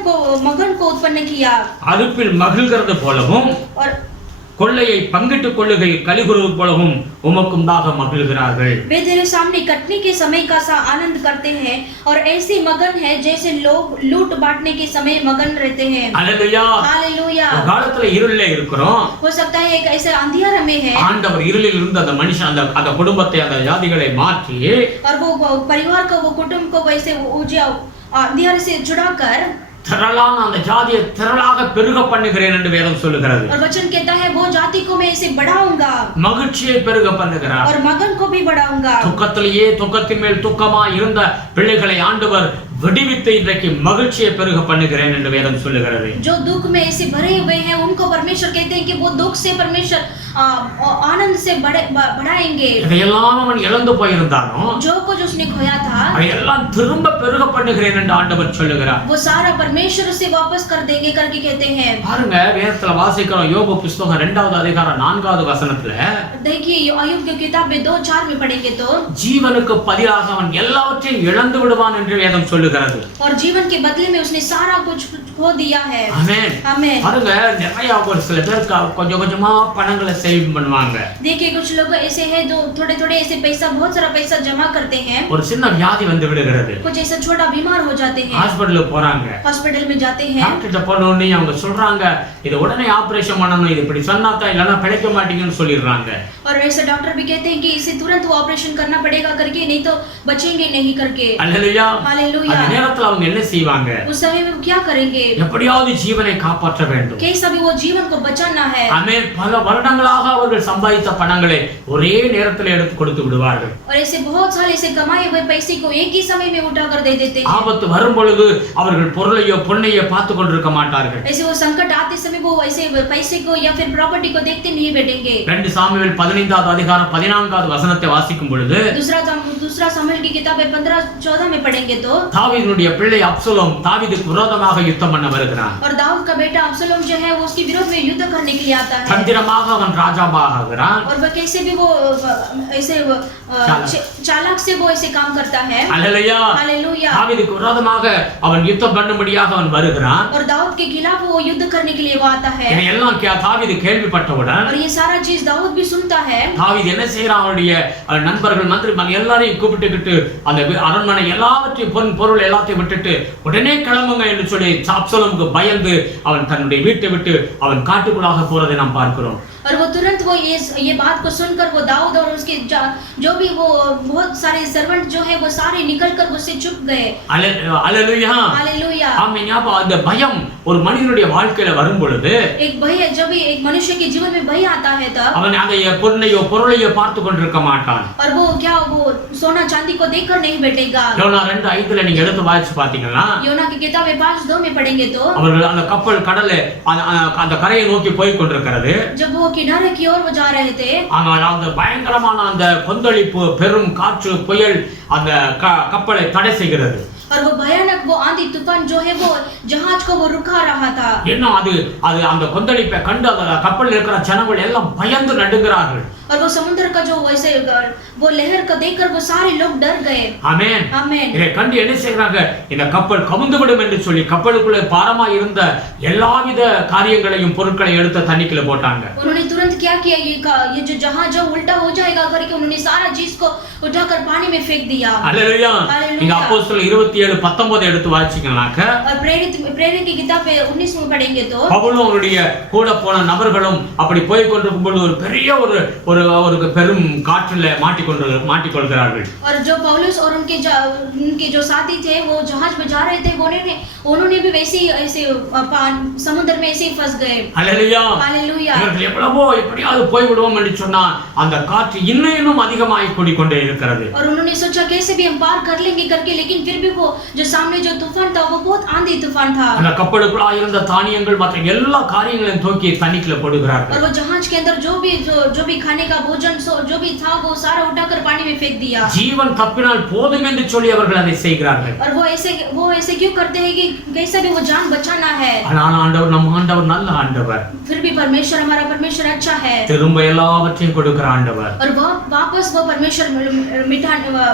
को उत्पन्न किया. அறுப்பில் மகிழ்கிறது போலவும் और கொள்ளையை பங்கிட்டுக் கொள்ளுகையில் கலிகுறுவது போலவும் உமக்கும்தாக மகிழ்கிறார்கள். वे तेरे सामने कटने के समय का सा आनंद करते हैं और ऐसी मगन है जैसे लोग लूट बांटने के समय मगन रहते हैं. அல்லேலூயா. हालेलुया. ஒரு காலத்துல இருளில் இருக்கிறோம். हो सकता है एक ऐसे अंधियारे में है. ஆண்டவர் இருளில் இருந்து அந்த மனுஷன் அந்த குடும்பத்தை அந்த ஜாதிகளை மாற்றி और वो परिवार को वो कुटुंब को वैसे अंधियारे से छुड़ाकर திரளான அந்த ஜாதியை திரளாக பெருக பண்ணுகிறேன் என்று வேதம் சொல்லுகிறது. और वचन कहता है वो जाति को मैं इसे बढ़ाऊंगा. மகிழ்ச்சியை பெருக பண்ணுகிறார். और मगन को भी बढ़ाऊंगा. துக்கத்திலேயே துக்கத்தின் மேல் துக்கமாய் இருந்த பிள்ளைகளை ஆண்டவர் விடுவித்து இன்றைக்கு மகிழ்ச்சியை பெருக பண்ணுகிறேன் என்று வேதம் சொல்லுகிறது. जो दुख में ऐसे भरे हुए हैं उनको परमेश्वर कहते हैं कि वो दुख से परमेश्वर आनंद से बढ़ाएंगे. இதையெல்லாம் அவன் இழந்து போயிருந்தானோ जो कुछ उसने खोया था அதையெல்லாம் திரும்ப பெருக பண்ணுகிறேன் என்று ஆண்டவர் சொல்லுகிறார். वो सारा परमेश्वर से वापस कर देंगे करके कहते हैं. பாருங்க வேதத்துல வாசிக்கிறோம் யோபு புத்தகம் 2வது அதிகாரம் 4வது வசனத்துல देखिए अय्यूब की किताब में 2:4 में पढ़ेंगे तो ஜீவனுக்கு பதிலாக அவன் எல்லாவற்றையும் இழந்து விடுவான் என்று வேதம் சொல்லுகிறது. और जीवन के बदले में उसने सारा कुछ खो दिया है. ஆமென். आमीन. பாருங்க நிறைய ஒரு சில பேர் கொஞ்சம் கொஞ்சமா பணங்களை சேவ் பண்ணுவாங்க. देखिए कुछ लोग ऐसे हैं जो थोड़े ऐसे पैसा बहुत सारा पैसा जमा करते हैं. ஒரு சின்ன வியாதி வந்து விடுகிறது. कुछ ऐसा छोटा बीमार हो जाते हैं. ஹாஸ்பிடலுக்கு போறாங்க. हॉस्पिटल में जाते हैं. டாக்டர்ட்ட போனோனே அவங்க சொல்றாங்க இது உடனே ஆபரேஷன் பண்ணனும், இது இப்படி சொன்னாதான் இல்லனா பிழைக்க மாட்டீங்கன்னு சொல்லிடுறாங்க. और ऐसे डॉक्टर भी कहते हैं कि इसे तुरंत ऑपरेशन करना पड़ेगा करके, नहीं तो बचेंगे नहीं करके. அல்லேலூயா. हालेलुया. அந்த நேரத்துல அவங்க என்ன செய்வாங்க? उस समय में वो क्या करेंगे? எப்படியாவது ஜீவனை காப்பாற்ற வேண்டும். कैसे भी वो जीवन को बचाना है. ஆமென். பல வருடங்களாக அவர்கள் சம்பாதித்த பணங்களை ஒரே நேரத்தில் எடுத்து கொடுத்து விடுவார்கள். और ऐसे बहुत साल ऐसे कमाए हुए पैसे को एक ही समय में उठा कर दे देते हैं. ஆபத்து வரும் பொழுது அவர்கள் பொருளையோ பொன்னையோ பார்த்து கொண்டிருக்க மாட்டார்கள். ऐसे वो संकट आते समय वो ऐसे पैसे को या फिर प्रॉपर्टी को देखते नहीं बैठेंगे. 2 சாமுவேல் 15வது அதிகாரம் 14வது வசனத்தை வாசிக்கும் பொழுது दूसरा सामुएल की किताब 15-14 में पढ़ेंगे तो தாவீதுடைய பிள்ளை அப்சலோம் தாவீதுக்கு விரோதமாக யுத்தம் பண்ண வருகிறான். और दाऊद का बेटा अब्सलोम जो है वो उसके विरोध में युद्ध करने के लिए आता है. தந்திரமாக அவன் ராஜாவாகிறான். और वह कैसे भी वो ऐसे चालाक से वो ऐसे काम करता है. அல்லேலூயா. हालेलुया. தாவீதுக்கு விரோதமாக அவன் யுத்தம் பண்ணும்படியாக அவன் வருகிறான். और दाऊद के खिलाफ वो युद्ध करने के लिए वो आता है. இதெல்லாம் தாவீது கேள்விப்பட்டவுடன் और ये सारा चीज दाऊद भी सुनता है. தாவீது என்ன செய்யறான்? அவருடைய நண்பர்கள் மந்திரிமார் எல்லாரையும் கூப்பிட்டுக்கிட்டு அந்த அரண்மனை எல்லாவற்றையும் பொருள் எல்லாத்தையும் விட்டுட்டு உடனே கிளம்புங்க என்று சொல்லி அப்சலோமுக்கு பயந்து அவன் தன்னுடைய வீட்டை விட்டு அவன் காட்டுக்குள்ளாக போறதை நாம் பார்க்கிறோம். और वो तुरंत वो ये बात को सुनकर वो दाऊद और उसके जो भी वो बहुत सारे सर्वेंट जो है वो सारे निकलकर उससे छुप गए. हालेलुया. हालेलुया. ஆமென். அந்த பயம் ஒரு மனிதனுடைய வாழ்க்கையில வரும் பொழுது एक भय जब भी एक मनुष्य के जीवन में भय आता है तब அவன் அதை பொருளையோ பார்த்து கொண்டிருக்க மாட்டான். और वो क्या वो सोना चांदी को देखकर नहीं बैठेगा. யோனா 2:5 நீங்க எடுத்து வாசிச்சு பாத்தீங்கன்னா योना की किताब 5:2 में पढ़ेंगे तो அவர்கள் அந்த கப்பல் கடல்ல அந்த கரையை நோக்கி போய் கொண்டிருக்கிறது. जब वो किनारे की ओर वो जा रहे थे ஆனால் அந்த பயங்கரமான அந்த கொந்தளிப்பு பெரும் காற்று புயல் அந்த கப்பலை தடை செய்கிறது. और वो भयानक वो आंधी तूफान जो है वो जहाज को वो रुका रहा था. என்ன அது அந்த கொந்தளிப்பை கண்டு அந்த கப்பலில் இருக்கிற ஜனங்கள் எல்லாம் பயந்து நடுங்குறார்கள். और वो समुद्र का जो वैसे वो लहर को देखकर वो सारे लोग डर गए. आमेन. आमेन. இதை கண்டு என்ன செய்றாங்க? இந்த கப்பல் கவுந்து விடும் என்று சொல்லி கப்பலுக்குள்ளே பாரமாய் இருந்த எல்லாவித காரியங்களையும் பொருட்களையும் எடுத்து தண்ணிக்குள்ள போட்டாங்க. उन्होंने तुरंत क्या किया? ये जो जहाज जो उल्टा हो जाएगा करके उन्होंने सारा चीज को उठाकर पानी में फेंक दिया. हालेलुया. நீங்க அப்போஸ்தலர் 27:19 எடுத்து வாசிக்கலாம்க்க. और प्रेरित की किताब 19 में पढ़ेंगे तो பவுலும் அவருடைய கூட போன நபர்களும் அப்படி போய் கொண்டிருக்கும் பொழுது ஒரு பெரிய ஒரு பெரும் காற்றில் மாட்டிக்கொள்கிறார்கள். और जो पौलुस और उनके जो साथी थे वो जहाज में जा रहे थे उन्होंने भी वैसे ऐसे समुद्र में ऐसे फंस गए. हालेलुया. हालेलुया. இவர்கள் எப்படியாவது போய் விடுவோம் என்று சொன்னா அந்த காற்று இன்னும் அதிகமாய் கூடிக்கொண்டே இருக்கிறது. और उन्होंने सोचा कैसे भी हम पार कर लेंगे करके, लेकिन फिर भी वो जो सामने जो तूफान था वो बहुत आंधी तूफान था. அந்த கப்பலுக்குள்ள இருந்த தானியங்கள் மற்ற எல்லா காரியங்களையும் தூக்கி தண்ணிக்குள்ள போடுகிறார்கள். और वो जहाज के अंदर जो भी खाने का भोजन जो भी था वो सारा उठाकर पानी में फेंक दिया. जीवन तप्पिனால் போதும் என்று சொல்லி அவர்கள் அதை செய்கிறார்கள். और वो ऐसे क्यों करते हैं कि कैसे भी वो जान बचाना है. ஆனால் ஆண்டவர் நம்ம ஆண்டவர் நல்ல ஆண்டவர். फिर भी परमेश्वर हमारा परमेश्वर अच्छा है. திரும்ப எல்லாவற்றையும் கொடுக்கிற ஆண்டவர். और वापस वो परमेश्वर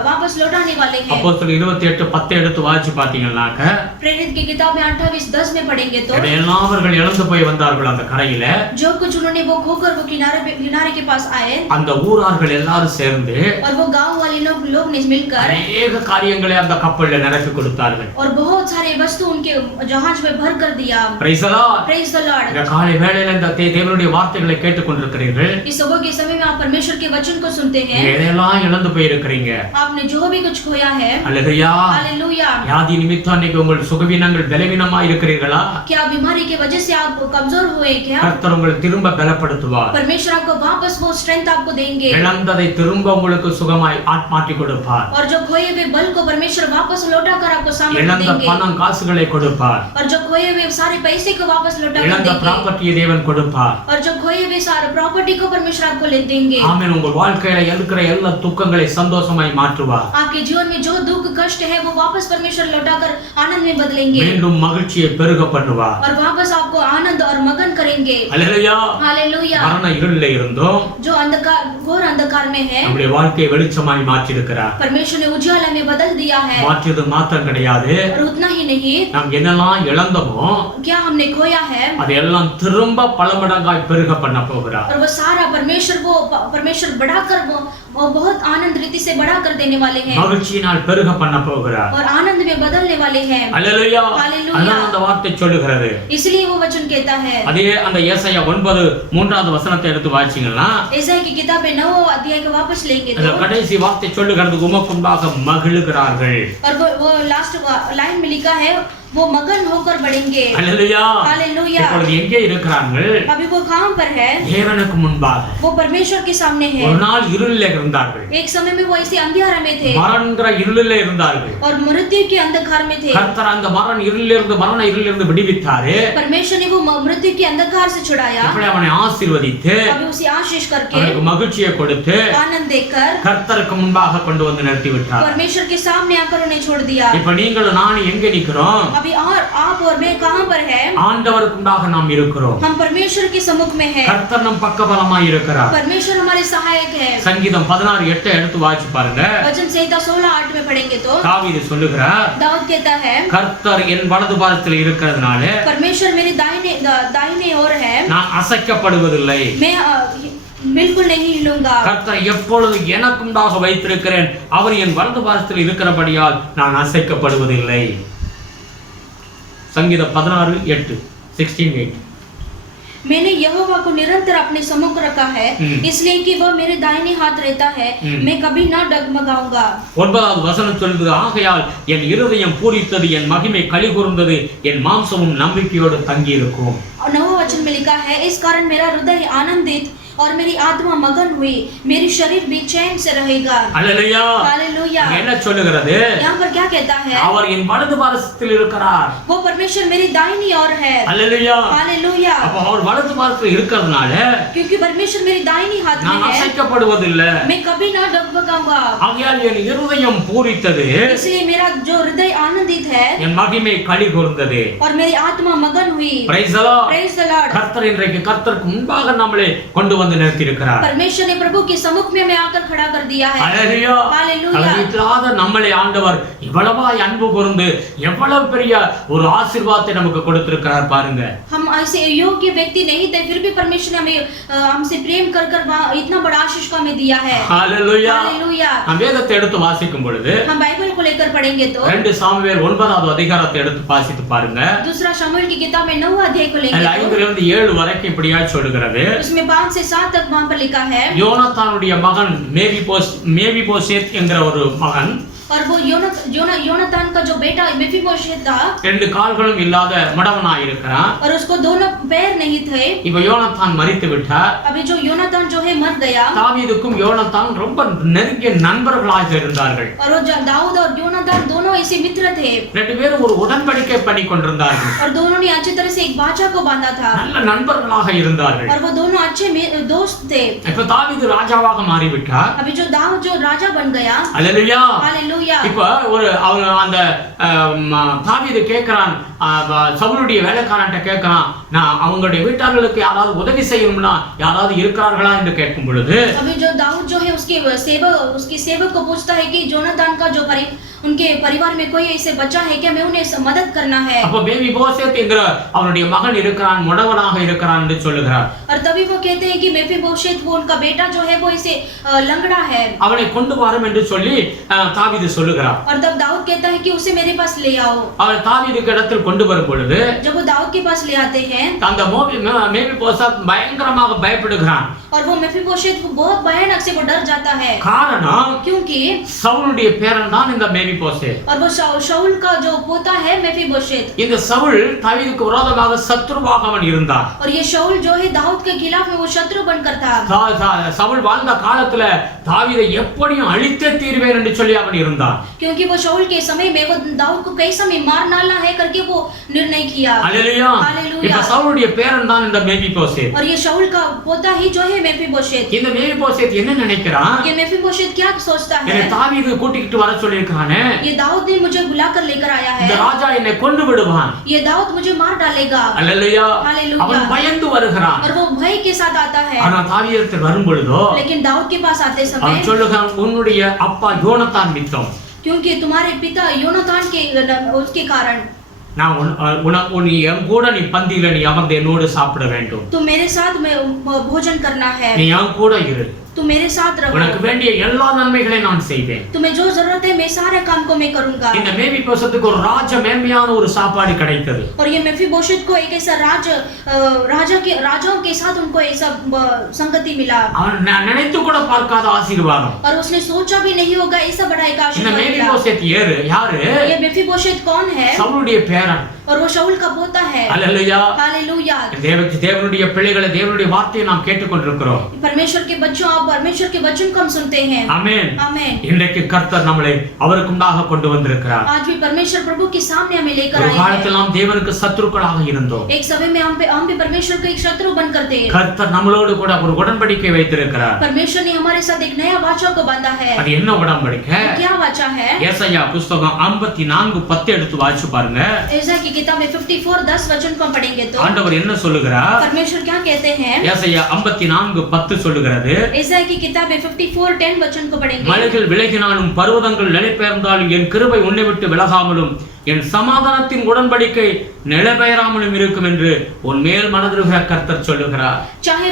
वापस लौटाने वाले हैं. அப்போஸ்தலர் 28:10 எடுத்து வாசிச்சு பாத்தீங்கன்னாக்க प्रेरित की किताब में 28:10 में पढ़ेंगे तो எல்லாம் அவர்கள் இழந்து போய் வந்தார்கள் அந்த கரையில. जो कुछ उन्होंने वो खोकर वो किनारे के पास आए. அந்த ஊரார்கள் எல்லாரும் சேர்ந்து और वो गांव वाले लोग ने मिलकर अनेक காரியங்களை அந்த கப்பல்ல நிரப்பி கொடுத்தார்கள். और बहुत सारे वस्तु उनके जहाज में भर कर दिया. Praise the Lord. Praise the Lord. இந்த காலை வேளையில இந்த தேவனுடைய வார்த்தைகளை கேட்டுக்கொண்டிருக்கிறீர்கள். इस सुबह के समय में आप परमेश्वर के वचन को सुनते हैं. எதெல்லாம் இழந்து போய் இருக்கீங்க? आपने जो भी कुछ खोया है. हालेलुया. हालेलुया. வியாதி நிமித்தம் இன்னைக்கு உங்கள் சுகவீனங்கள் பலவீனமா இருக்கிறீர்களா? क्या बीमारी की वजह से आप कमजोर हुए क्या? கர்த்தர் உங்களை திரும்ப பலப்படுத்துவார். परमेश्वर आपको वापस वो स्ट्रेंथ आपको देंगे. இழந்ததை திரும்ப உங்களுக்கு சுகமாய் மாற்றி கொடுப்பார். और जो खोए हुए बल को परमेश्वर वापस लौटाकर आपको सामर्थ्य இழந்த देंगे. பணம் காசுகளை கொடுப்பார். और जो खोए हुए सारे पैसे को वापस लौटाकर இழந்த देंगे. ப்ராப்பர்ட்டியை தேவன் கொடுப்பார். और जो खोए हुए सारे प्रॉपर्टी को परमेश्वर आपको ले देंगे. ஆமென். உங்கள் வாழ்க்கையில இருக்கிற எல்லா துக்கங்களை சந்தோஷமாய் மாற்றுவார். आपके जीवन में जो दुख कष्ट है वो वापस परमेश्वर लौटाकर आनंद में बदलेंगे. மீண்டும் மகிழ்ச்சியை பெருக பண்ணுவார். और वापस आपको आनंद और मगन करेंगे. हालेलुया. हालेलुया. மரண இருளிலே இருந்தோம் जो अंधकार घोर अंधकार में है நம்முடைய வாழ்க்கையை வெளிச்சமாய் மாற்றி இருக்கிறார். परमेश्वर ने उजाला में बदल दिया है. மாற்றியது மாத்திரம் கிடையாது, और उतना ही नहीं, நாம் என்னெல்லாம் இழந்தோமோ क्या हमने खोया है அதெல்லாம் திரும்ப பல மடங்காய் பெருக பண்ண போகிறார். और वो सारा परमेश्वर बढ़ाकर वो बहुत आनंद रीति से बढ़ा कर देने वाले हैं. மகிழ்ச்சியினால் பெருக பண்ண போகிறார். और आनंद में बदलने वाले हैं. हालेलुया. हालेलुया. அதான் அந்த வார்த்தை சொல்லுகிறது. इसलिए वो वचन कहते लेता है। அதே அந்த ஏசாயா 9:3 வசனத்தை எடுத்து வாசிச்சீங்கன்னா एसाया की किताब में 9 अध्याय को वापस लेंगे அந்த तो கடைசி வார்த்தை சொல்லுகிறது உமக்கும்பாக மகிழுகிறார்கள். और वो लास्ट लाइन में लिखा है वो मगन होकर बढ़ेंगे। அல்லேலூயா. हालेलुया। இப்பொழுது எங்கே இருக்கிறார்கள்? अभी वो कहां पर है? தேவனுக்கு முன்பாக. वो परमेश्वर के सामने है। ஒரு நாள் இருளிலே இருந்தார்கள். एक समय में वो ऐसे अंधियारे में थे மரணங்கிற இருளிலே இருந்தார்கள். और मृत्यु के अंधकार में थे। கர்த்தர் அந்த மரண இருளிலிருந்து விடுவித்தாரே. परमेश्वर ने वो मृत्यु के अंधकार से छुड़ाया। இப்படி அவனை ஆசீர்வதித்து अभी उसे आशीष करके அவனுக்கு மகிழ்ச்சியை கொடுத்து आनंद देकर கர்த்தருக்கு முன்பாக கொண்டு வந்து நிறுத்தி விட்டார். परमेश्वर के सामने आकर उन्हें छोड़ दिया। இப்ப நீங்களும் நானும் எங்க நிக்கிறோம்? अभी और आप और मैं कहां पर है? ஆண்டவருக்கு முன்பாக நாம் இருக்கிறோம். हम परमेश्वर के सम्मुख में है। கர்த்தர் நம் பக்கபலமாய் இருக்கிறார். परमेश्वर हमारे सहायक है। சங்கீதம் 16:8 எடுத்து வாசி பாருங்க. वचन संहिता 16:8 में पढ़ेंगे तो தாவீது சொல்லுகிறார், दाऊद कहता है கர்த்தர் என் வலது பாரத்தில் இருக்கிறதுனால परमेश्वर मेरे दाहिने ओर है, நான் அசைக்கப்படுவதில்லை. मैं बिल्कुल नहीं हिलूंगा। கர்த்தர் எப்பொழுது எனக்குண்டாக வைத்திருக்கிறேன், அவர் என் வலது பாரத்தில் இருக்கிறபடியால் நான் அசைக்கப்படுவதில்லை. சங்கீதம் 16:8 16:8 मैंने यहोवा को निरंतर अपने सम्मुख रखा है, इसलिए कि वह मेरे दाहिने हाथ रहता है, मैं कभी ना डगमगाऊंगा। 9வது வசனம் சொல்லுது, ஆகையால் என் இருதயம் பூரித்தது, என் மகிமை களிகூர்ந்தது, என் மாம்சமும் நம்பிக்கையோடு தங்கி இருக்கும். 9वां वचन में लिखा है, इस कारण मेरा हृदय आनंदित और मेरी आत्मा मगन हुई, मेरी शरीर भी चैन से रहेगा। हालेलुया। हालेलुया। என்ன சொல்லுகிறது? यहाँ पर क्या कहता है? அவர் என் வலது பாரத்தில் இருக்கிறார். वो परमेश्वर मेरी दाहिनी ओर है। हालेलुया। हालेलुया। அப்ப அவர் வலது பாரத்தில் இருக்கிறதுனால क्योंकि परमेश्वर मेरी दाहिनी हाथ में நான் है, அசைக்கப்படுவதில்லை. मैं कभी ना डगमगाऊंगा। ஆகையால் என் இருதயம் பூரித்தது, इसलिए मेरा जो हृदय आनंदित है என் மகிமை களிகூர்ந்தது. और मेरी आत्मा मगन हुई। Praise the Lord. Praise the Lord। கர்த்தர் இன்றைக்கு கர்த்தருக்கு முன்பாக நம்மளை கொண்டு வந்து நிறுத்தி இருக்கிறார். परमेश्वर ने प्रभु के सम्मुख में हमें आकर खड़ा कर दिया है। हालेलुया। हालेलुया। தகுதியில்லாத நம்மளை ஆண்டவர் எவ்வளவாய் அன்பு கூர்ந்து எவ்வளவு பெரிய ஒரு ஆசீர்வாதத்தை நமக்கு கொடுத்திருக்கிறார் பாருங்க. हम ऐसे योग्य व्यक्ति नहीं थे, फिर भी परमेश्वर ने हमें हमसे प्रेम कर कर इतना बड़ा आशीष को हमें दिया है। हालेलुया। हालेलुया। हम வேதத்தை எடுத்து வாசிக்கும் பொழுது हम बाइबल को लेकर पढ़ेंगे तो 2 சாமுவேல் 9வது அதிகாரத்தை எடுத்து வாசித்து பாருங்க. दूसरा शमूएल की किताब में 9वां अध्याय को लेंगे तो 5 இருந்து 7 வரைக்கும் இப்படியா சொல்லுகிறது. उसमें 5 से 7 तक वहां पर लिखा है, யோனத்தானுடைய மகன் மேவிபோசேத் என்கிற ஒரு மகன், और वो योनातान का जो बेटा मेफीबोशेत था, 2 கால்களும் இல்லாத மடவனாய் இருக்கிறான். और उसको दोनों पैर नहीं थे। இப்ப யோனத்தான் மரித்து விட்டார். अभी जो योनातान जो है मर गया। தாவீதுக்கும் யோனத்தான் ரொம்ப நெருங்கிய நண்பர்களாக இருந்தார்கள். और वो दाऊद और योनातान दोनों ऐसे मित्र थे। 2 பேரும் ஒரு உடன்படிக்கை பண்ணி கொண்டிருந்தார்கள். और दोनों ने अच्छी तरह से एक वाचा को बांधा था। நல்ல நண்பர்களாக இருந்தார்கள். और वो दोनों अच्छे दोस्त थे। இப்ப தாவீது ராஜாவாக மாறிவிட்டார். अभी जो दाऊद जो राजा बन गया। அல்லேலூயா। हालेलुया। இப்ப அவங்க அந்த தாவீது கேக்குறான், சவுலுடைய வேலைக்காரன்ட்ட கேக்குறான், நான் அவங்களுடைய வீட்டார்களுக்கு யாராவது உதவி செய்யணும்னா யாராவது இருக்கிறார்களா என்று கேட்கும் பொழுது अभी जो दाऊद जो है उसके सेवक को पूछता है कि योनातान का जो उनके परिवार में कोई ऐसे बच्चा है क्या, मैं उन्हें मदद करना है। அப்ப மேவிபோசேத் என்கிற அவனுடைய மகன் இருக்கிறான், முடவனாக இருக்கிறான் என்று சொல்லுகிறார். और तभी वो कहते हैं कि मेफीबोशेत वो उनका बेटा जो है वो ऐसे लंगड़ा है, அவனை கொண்டு வாரும் என்று சொல்லி தாவீது சொல்லுகிறார். और तब दाऊद कहता है कि उसे मेरे पास ले आओ। அவன் தாவீதுக்கு இடத்தில் கொண்டு வரும் பொழுது जब वो दाऊद के पास ले आते हैं அந்த மேவிபோசேத் பயங்கரமாக பயப்படுகிறான். और वो मेफीबोशेत वो बहुत भयानक से वो डर जाता है। காரணம் क्योंकि சவுலுடைய பேரன் தான் இந்த மேவிபோசேத். और वो शाऊल का जो पोता है मेफीबोशेत। இந்த சவுல் தாவீதுக்கு விரோதமாக சத்ருவாக அவன் இருந்தான். और ये शाऊल जो है दाऊद के खिलाफ में वो शत्रु बनकर था। சவுல் வாழ்ந்த காலத்துல தாவீதை எப்படியும் அழித்தே தீர்வேன் என்று சொல்லி அவன் இருந்தான். क्योंकि वो शाऊल के समय में वो दाऊद को कैसा भी मार डालना है करके वो निर्णय किया। हालेलुया। இப்ப சவுலுடைய பேரன் தான் இந்த மேவிபோசேத். और ये शाऊल का पोता ही जो है मेफीबोशेत। இந்த மேவிபோசேத் என்ன நினைக்கிறான்? ये मेफीबोशेत क्या सोचता है? என்னை தாவீது கூட்டிட்டு வர சொல்லிருக்கானே, ये दाऊद ने मुझे बुलाकर लेकर आया है, இந்த ராஜா என்னை கொண்டு விடுவான். ये दाऊद मुझे मार डालेगा। அல்லேலூயா। हालेलुया। அவன் பயந்து வருகிறான். और वो भय के साथ आता है। ஆனா தாவீதிடத்தில் வரும் பொழுதோ लेकिन दाऊद के पास आते समय அவன் சொல்லுகிறான், உன்னுடைய அப்பா யோனத்தான் நித்தம் क्योंकि तुम्हारे पिता योनातान के उसके कारण நான் உன் என் கூட நீ பந்தியில நீ அமர்ந்து என்னோடு சாப்பிட வேண்டும். तो मेरे साथ में भोजन करना है। நீ என் கூட இரு. तुम मेरे साथ रहो, உனக்கு வேண்டிய எல்லா நன்மைகளை நான் செய்வேன். तुम्हें जो जरूरत है मैं सारे काम को मैं करूंगा. இந்த மேவிபோசத்துக்கு ஒரு ராஜ மேன்மையான ஒரு சாப்பாடு கிடைத்தது. और ये मेफीबोशेत को एक ऐसा राजाओं के साथ उनको ऐसा संगति मिला. அவன் நினைத்து கூட பார்க்காத ஆசீர்வாதம். और उसने सोचा भी नहीं होगा ऐसा बड़ा एक இந்த आशीर्वाद मिला. மேவிபோசேத் யாரு? ये मेफीबोशेत कौन है? சவுலுடைய பேரன். और वो शाऊल का पोता है. ஹல்லேலூயா. हालेलूया. தேவனுடைய பிள்ளைகளை தேவனுடைய வார்த்தையை நாம் கேட்டுக்கொண்டிருக்கிறோம். परमेश्वर के बच्चों, आप परमेश्वर के वचन को हम सुनते हैं. ஆமென். आमेन. இன்றைக்கு கர்த்தர் நம்மளை அவருக்குண்டாக கொண்டு வந்திருக்கிறார். आज भी परमेश्वर प्रभु के सामने हमें लेकर ஒரு आए हैं. காலத்தில் நாம் தேவனுக்கு சத்துருக்களாக இருந்தோம். एक समय में हम भी परमेश्वर को एक शत्रु बनकर थे. கர்த்தர் நம்மளோடு கூட ஒரு உடன்படிக்கை வைத்திருக்கிறார். परमेश्वर ने हमारे साथ एक नया वाचा को बांधा है. அது என்ன உடன்படிக்கை? क्या वाचा है? ஏசாயா புத்தகம் 54:10 எடுத்து வாசிச்சு பாருங்க. एसाया की किताब में 54:10 वचन को हम पढ़ेंगे तो ஆண்டவர் என்ன சொல்லுகிறார்? परमेश्वर क्या कहते हैं? ஏசாயா 54:10 சொல்லுகிறது, एसाया की किताब में 54:10 वचन को पढ़ेंगे. மலைகள் விலகினாலும் பர்வதங்கள் நிலைபெயர்ந்தாலும் என் கிருபை உன்னை விட்டு விலகாமலும் என் சமாதானத்தின் உடன்படிக்கை நிலைபெயராமலும் இருக்கும் என்று உன் மேல் மனதிருக்கிற கர்த்தர் சொல்லுகிறார். चाहे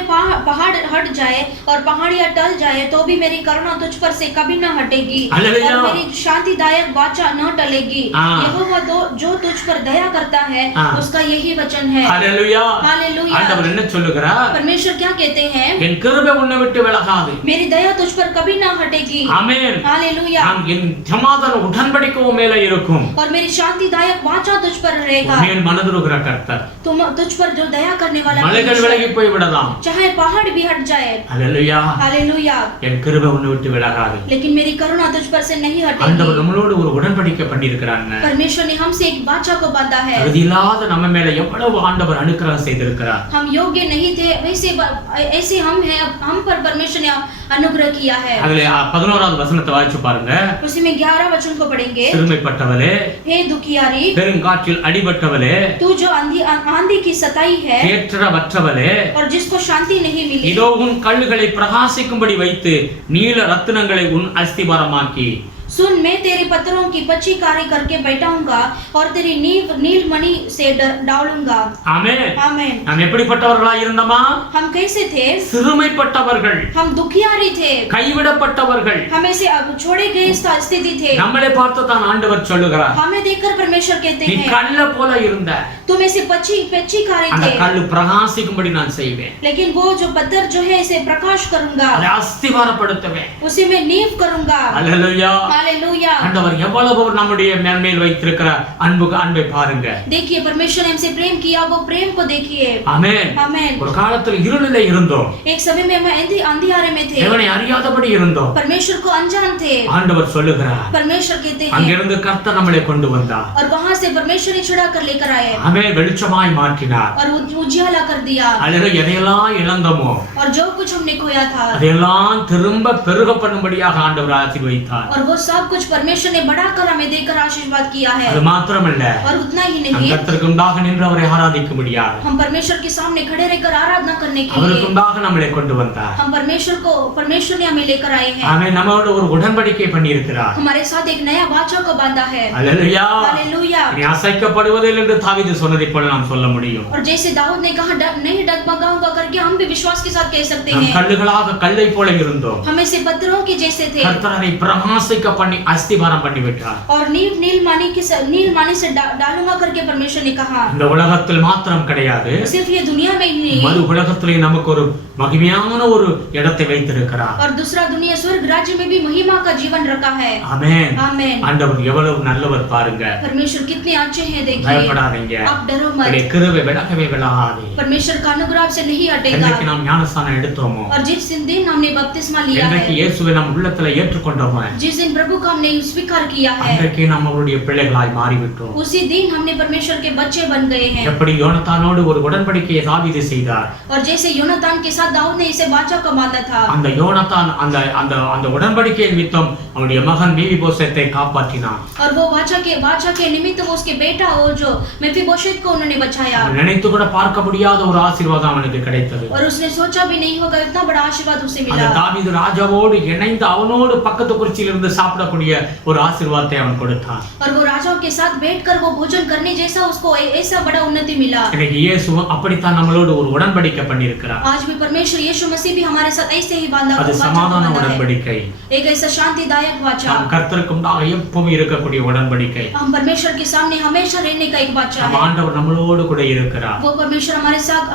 पहाड़ हट जाए और पहाड़ियां टल जाए तो भी मेरी करुणा तुझ पर से कभी न हटेगी हालेलुया. और मेरी शांतिदायक वाचा न टलेगी. यहोवा जो तुझ पर दया करता है उसका यही वचन है. ஹல்லேலூயா. हालेलूया. ஆண்டவர் என்ன சொல்லுகிறார்? परमेश्वर क्या कहते हैं? என் கிருபை உன்னை விட்டு விலகாது. मेरी दया तुझ पर कभी न हटेगी. ஆமென். हालेलूया. என் சமாதான உடன்படிக்கை உன் மேல இருக்கும். और मेरी शांतिदायक वाचा तुझ पर रहेगा. உன் மேல் மனதிருக்கிற கர்த்தர் तुझ पर जो दया करने वाला மலைகள் விலகி போய் விடலாம். चाहे पहाड़ भी हट जाए. ஹல்லேலூயா. हालेलूया. என் கிருபை உன்னை விட்டு விலகாது. लेकिन मेरी करुणा तुझ पर से नहीं ஆண்டவர் हटेगी. நம்மளோடு ஒரு உடன்படிக்கை பண்ணியிருக்கிறாங்க. परमेश्वर ने हमसे एक वाचा को बांधा है. தகுதியில்லாத நம்ம மேல எவ்வளவு ஆண்டவர் அனுக்கிரகம் செய்திருக்கிறார். हम योग्य नहीं थे, ऐसे हम हैं, हम पर परमेश्वर ने अनुग्रह किया है. அதுல 11வது வசனத்தை வாசிச்சு பாருங்க. उसी में 11 वचन को पढ़ेंगे. சிறுமைப்பட்டவளே, हे दुखियारी, பெருங்காற்றில் अடிபட்டவளே, तू जो आंधी की सताई है தேற்றரவற்றவளே, और जिसको शांति नहीं मिली, இதோ உன் கல்லுகளை பிரகாசிக்கும்படி வைத்து நீல ரத்தினங்களை உன் அஸ்திபாரமாக்கி सुन, मैं तेरे पत्थरों की पच्ची कार्य करके बैठाऊंगा और तेरी नींव नीलमणि से डालूंगा. ஆமென். आमेन. நாம் எப்படிப்பட்டவர்களா இருந்தோமா? हम कैसे थे? சிறுமைப்பட்டவர்கள், हम दुखियारी थे, கைவிடப்பட்டவர்கள், हमें से अब छोड़े गए स्थिति थे. நம்மளை பார்த்து தான் ஆண்டவர் சொல்லுகிறார், हमें देखकर परमेश्वर कहते நீ हैं, கல்ல போல இருந்த, तुम ऐसे पच्ची कार्य அந்த थे, கல்லு பிரகாசிக்கும்படி நான் செய்வேன். लेकिन वो जो पत्थर जो है इसे प्रकाश करूंगा, அதை அஸ்திபாரப்படுத்துவேன். उसी में नींव करूंगा. அல்லேலூயா. हालेलूया. ஆண்டவர் எவ்வளவு நம்முடைய மேல் வைத்திருக்கிற அன்பை பாருங்க. देखिए परमेश्वर ने हमसे प्रेम किया, वो प्रेम को देखिए. ஆமென். आमेन. ஒரு காலத்தில் இருளிலே இருந்தோம், एक समय में हम अंधियारे में थे, தேவனை அறியாதபடி இருந்தோம். परमेश्वर को अनजान थे. ஆண்டவர் சொல்லுகிறார், परमेश्वर कहते हैं, அங்கிருந்து கர்த்தர் நம்மளை கொண்டு வந்தார். और वहां से परमेश्वर ने छुड़ा कर लेकर आए ஆமென். வெளிச்சமாய் மாற்றினார். और उजियाला कर दिया. அல்லேலூயா. எதையெல்லாம் இழந்தோமோ और जो कुछ हमने खोया था, அதையெல்லாம் திரும்ப பெருக பண்ணும்படியாக ஆண்டவர் ஆசீர்வதித்தார். और वो सब कुछ परमेश्वर ने बढ़ाकर हमें देकर आशीर्वाद किया है. அது மாத்திரமல்ல, और उतना ही நம் नहीं, கர்த்தருக்கு உண்டாக நின்று அவரை ஆராதிக்கும்படியாக हम परमेश्वर के सामने खड़े रहकर आराधना करने के அவருக்கு लिए உண்டாக நம்மளை கொண்டு வந்தார். हम परमेश्वर ने हमें लेकर आए हैं. ஆமென். நம்மோடு ஒரு உடன்படிக்கை பண்ணியிருக்கிறார். हमारे साथ एक नया वाचा को बांधा है. அல்லேலூயா. हालेलूया. நீ அசைக்கப்படுவதில்லை என்று தாவீது சொன்னதைப் போல நாம் சொல்ல முடியும். और जैसे दाऊद ने कहा नहीं डगमगाऊंगा करके, हम भी विश्वास के साथ कह सकते நாம் हैं, கல்லுகளாக கல்லை போல இருந்தோம். हम ऐसे पत्थरों के जैसे थे கர்த்தர் அதை பிரகாசிக்க பண்ணி அஸ்திபாரம் பண்ணி விட்டார். और नीलमणि से डालूंगा करके परमेश्वर ने कहा. இந்த உலகத்தில் மாத்திரம் கிடையாது, सिर्फ ये दुनिया में ही மறு नहीं, உலகத்திலே நமக்கு ஒரு மகிமையான ஒரு இடத்தை வைத்திருக்கிறார். और दूसरा दुनिया स्वर्ग राज्य में भी महिमा का जीवन रखा है. ஆமென். आमेन. ஆண்டவர் எவ்வளவு நல்லவர் பாருங்க. परमेश्वर कितने अच्छे हैं, देखिए. பயப்படாதீங்க. आप डरो அவருடைய मत, கிருபை விலகவே விலகாது. परमेश्वर का अनुग्रह आपसे नहीं हटेगा. என்றைக்கு நாம் ஞானஸ்நானம் எடுத்தோமோ, और जिस दिन हमने बपतिस्मा लिया என்றைக்கு है, இயேசுவை நம் உள்ளத்துல ஏற்றுக்கொண்டோமோ, जिस दिन प्रभु को हमने स्वीकार किया है, அன்றைக்கு நாம் அவருடைய பிள்ளைகளாய் மாறிவிட்டோம். उसी दिन हमने परमेश्वर के बच्चे बन गए हैं. எப்படி யோனத்தானோடு ஒரு உடன்படிக்கையை தாவீது செய்தார், और जैसे योनातान के साथ दाऊद ने इसे वाचा को बांधा था, அந்த யோனத்தான் அந்த உடன்படிக்கையின் நிமித்தம் அவனுடைய மகன் மேவிபோசேத்தை காப்பாற்றினான். और वो वाचा के निमित्त वो उसके बेटा वो जो मेफीबोशेत को उन्होंने बचाया. அவன் நினைத்து கூட பார்க்க முடியாத ஒரு ஆசீர்வாதம் அவனுக்கு கிடைத்தது. और उसने सोचा भी नहीं होगा इतना बड़ा आशीर्वाद उसे அந்த मिला. தாவீது ராஜாவோடு இணைந்து அவனோடு பக்கத்து குறிச்சியில் இருந்து சாப்பிட்டு சாப்பிடக்கூடிய ஒரு ஆசீர்வாதத்தை அவன் கொடுத்தான். और वो राजाओं के साथ बैठकर वो भोजन करने जैसा उसको ऐसा बड़ा उन्नति मिला. இன்னைக்கு இயேசு அப்படித்தான் நம்மளோடு ஒரு உடன்படிக்கை பண்ணியிருக்கிறார். आज भी परमेश्वर यीशु मसीह भी हमारे साथ ऐसे ही बांधा அது சமாதான உடன்படிக்கை. एक ऐसा शांतिदायक वाचा. நாம் கர்த்தருக்கு முன்பாக எப்பவும் இருக்கக்கூடிய உடன்படிக்கை. हम परमेश्वर के सामने हमेशा रहने का एक वाचा है. ஆண்டவர் நம்மளோடு கூட இருக்கிறார். वो परमेश्वर हमारे साथ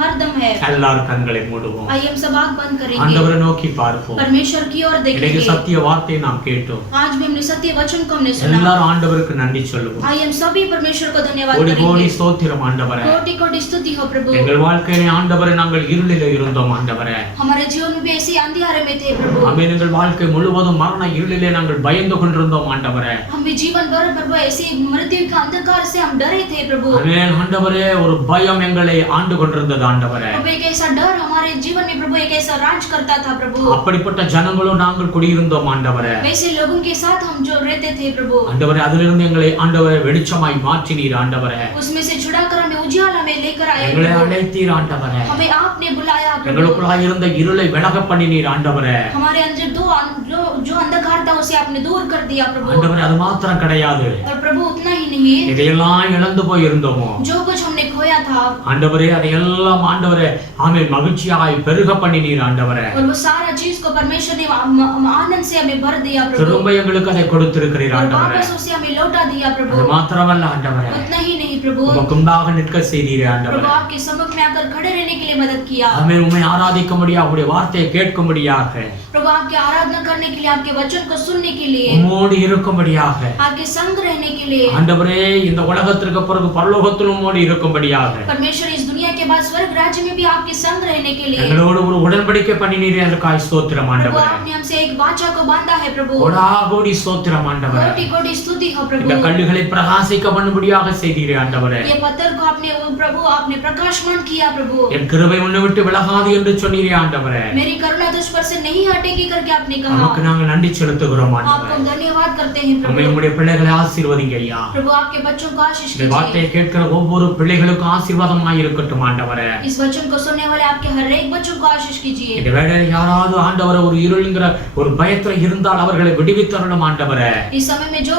हर दम है. எல்லாரும் கண்களை மூடுவோம். आइए हम सब आंख बंद करेंगे. ஆண்டவரை நோக்கி பார்ப்போம். परमेश्वर की ओर இன்னைக்கு देखेंगे. சத்திய வார்த்தையை நாம் கேட்டோம். आज भी हमने सत्य वचन को हमने सुना. எல்லாரும் ஆண்டவருக்கு நன்றி சொல்லுவோம். आइए हम सभी परमेश्वर को धन्यवाद கோடி கோடி करेंगे. ஸ்தோத்திரம் ஆண்டவரே. कोटि कोटि स्तुति हो प्रभु. எங்கள் வாழ்க்கையிலே ஆண்டவரே நாங்கள் இருளிலே இருந்தோம் ஆண்டவரே. हमारे जीवन में भी ऐसे अंधियारे में थे प्रभु. ஆமென். எங்கள் வாழ்க்கை முழுவதும் மரண இருளிலே நாங்கள் பயந்து கொண்டிருந்தோம் ஆண்டவரே. हम भी जीवन भर प्रभु ऐसे मृत्यु के अंधकार से हम डरे थे प्रभु. ஆமென் ஆண்டவரே. ஒரு பயம் எங்களை ஆண்டு கொண்டிருந்தது ஆண்டவரே. प्रभु एक ऐसा डर हमारे जीवन में प्रभु एक ऐसा राज करता था प्रभु. அப்படிப்பட்ட ஜனங்களோடு நாங்கள் குடியிருந்தோம் ஆண்டவரே. वैसे लोगों के साथ हम जो रहते थे प्रभु. ஆண்டவரே அதிலிருந்து எங்களை ஆண்டவரே வெளிச்சமாய் மாற்றினீர் ஆண்டவரே. उसमें से छुड़ाकर हमें उजियाला में लेकर आए. எங்களை அழைத்தீர் ஆண்டவரே. हमें आपने बुलाया प्रभु. எங்களுக்குள்ளாய் இருந்த இருளை விலக பண்ணினீர் ஆண்டவரே. हमारे अंदर जो अंधकार था उसे आपने दूर कर दिया प्रभु. ஆண்டவரே அது மாத்திரம் கிடையாது. और प्रभु उतना ही नहीं, இதையெல்லாம் இழந்து போய் இருந்தோமோ जो कुछ हमने खोया था ஆண்டவரே அதையெல்லாம் ஆண்டவரே ஆமென் மகிழ்ச்சியாய் பெருக பண்ணினீர் ஆண்டவரே. और वो सारा चीज को परमेश्वर ने आनंद से हमें भर दिया प्रभु. திரும்ப எங்களுக்கு அதை கொடுத்திருக்கிறீர் और ஆண்டவரே. वापस उसे हमें लौटा दिया அது प्रभु. மாத்திரமல்ல ஆண்டவரே उतना ही नहीं प्रभु, உமக்கு முன்பாக நிற்க செய்தீரே प्रभु ஆண்டவரே. आपके सम्मुख में आकर खड़े रहने के लिए मदद किया. ஆமென். உம்மை ஆராதிக்கும்படியாக உம்முடைய வார்த்தையை கேட்கும்படியாக प्रभु आपकी आराधना करने के लिए, आपके वचन को सुनने के लिए, உம்மோடு இருக்கும்படியாக आपके संग रहने के लिए, ஆண்டவரே இந்த உலகத்திற்கு பிறகு பரலோகத்தில் உம்மோடு இருக்கும்படியாக परमेश्वर इस दुनिया के बाद स्वर्ग राज्य में भी आपके संग रहने के लिए எங்களோடு ஒரு உடன்படிக்கை பண்ணினீரே அதற்காக ஸ்தோத்திரம் प्रभु ஆண்டவரே. आपने हमसे एक वाचा को बांधा है प्रभु. கோடாகோடி ஸ்தோத்திரம் ஆண்டவரே. कोटि कोटि स्तुति हो இந்த प्रभु. கல்லுகளை பிரகாசிக்க பண்ணும்படியாக செய்தீரே ஆண்டவரே. ये पत्थर को आपने प्रभु आपने प्रकाशमान किया प्रभु. என் கிருபை உன்னை விட்டு விலகாது என்று சொன்னீரே ஆண்டவரே. मेरी करुणा तुझ पर से नहीं हटेगी करके आपने कहा. நமக்கு நாங்கள் நன்றி செலுத்துகிறோம் आपको ஆண்டவரே. धन्यवाद करते हैं நம்மை प्रभु. உம்முடைய பிள்ளைகளை ஆசீர்வதிங்க ஐயா. प्रभु आपके बच्चों को आशीष இந்த வார்த்தையை कीजिए. கேட்கிற ஒவ்வொரு பிள்ளைகளுக்கும் ஆசீர்வாதமாய் இருக்கட்டும் ஆண்டவரே. इस वचन को सुनने वाले आपके हर एक बच्चों को आशीष कीजिए. இந்த வேளையில் யாராவது ஆண்டவரே ஒரு இருளுங்கிற ஒரு பயத்துல இருந்தால் அவர்களை விடுவித்தரணும் ஆண்டவரே. इस समय में जो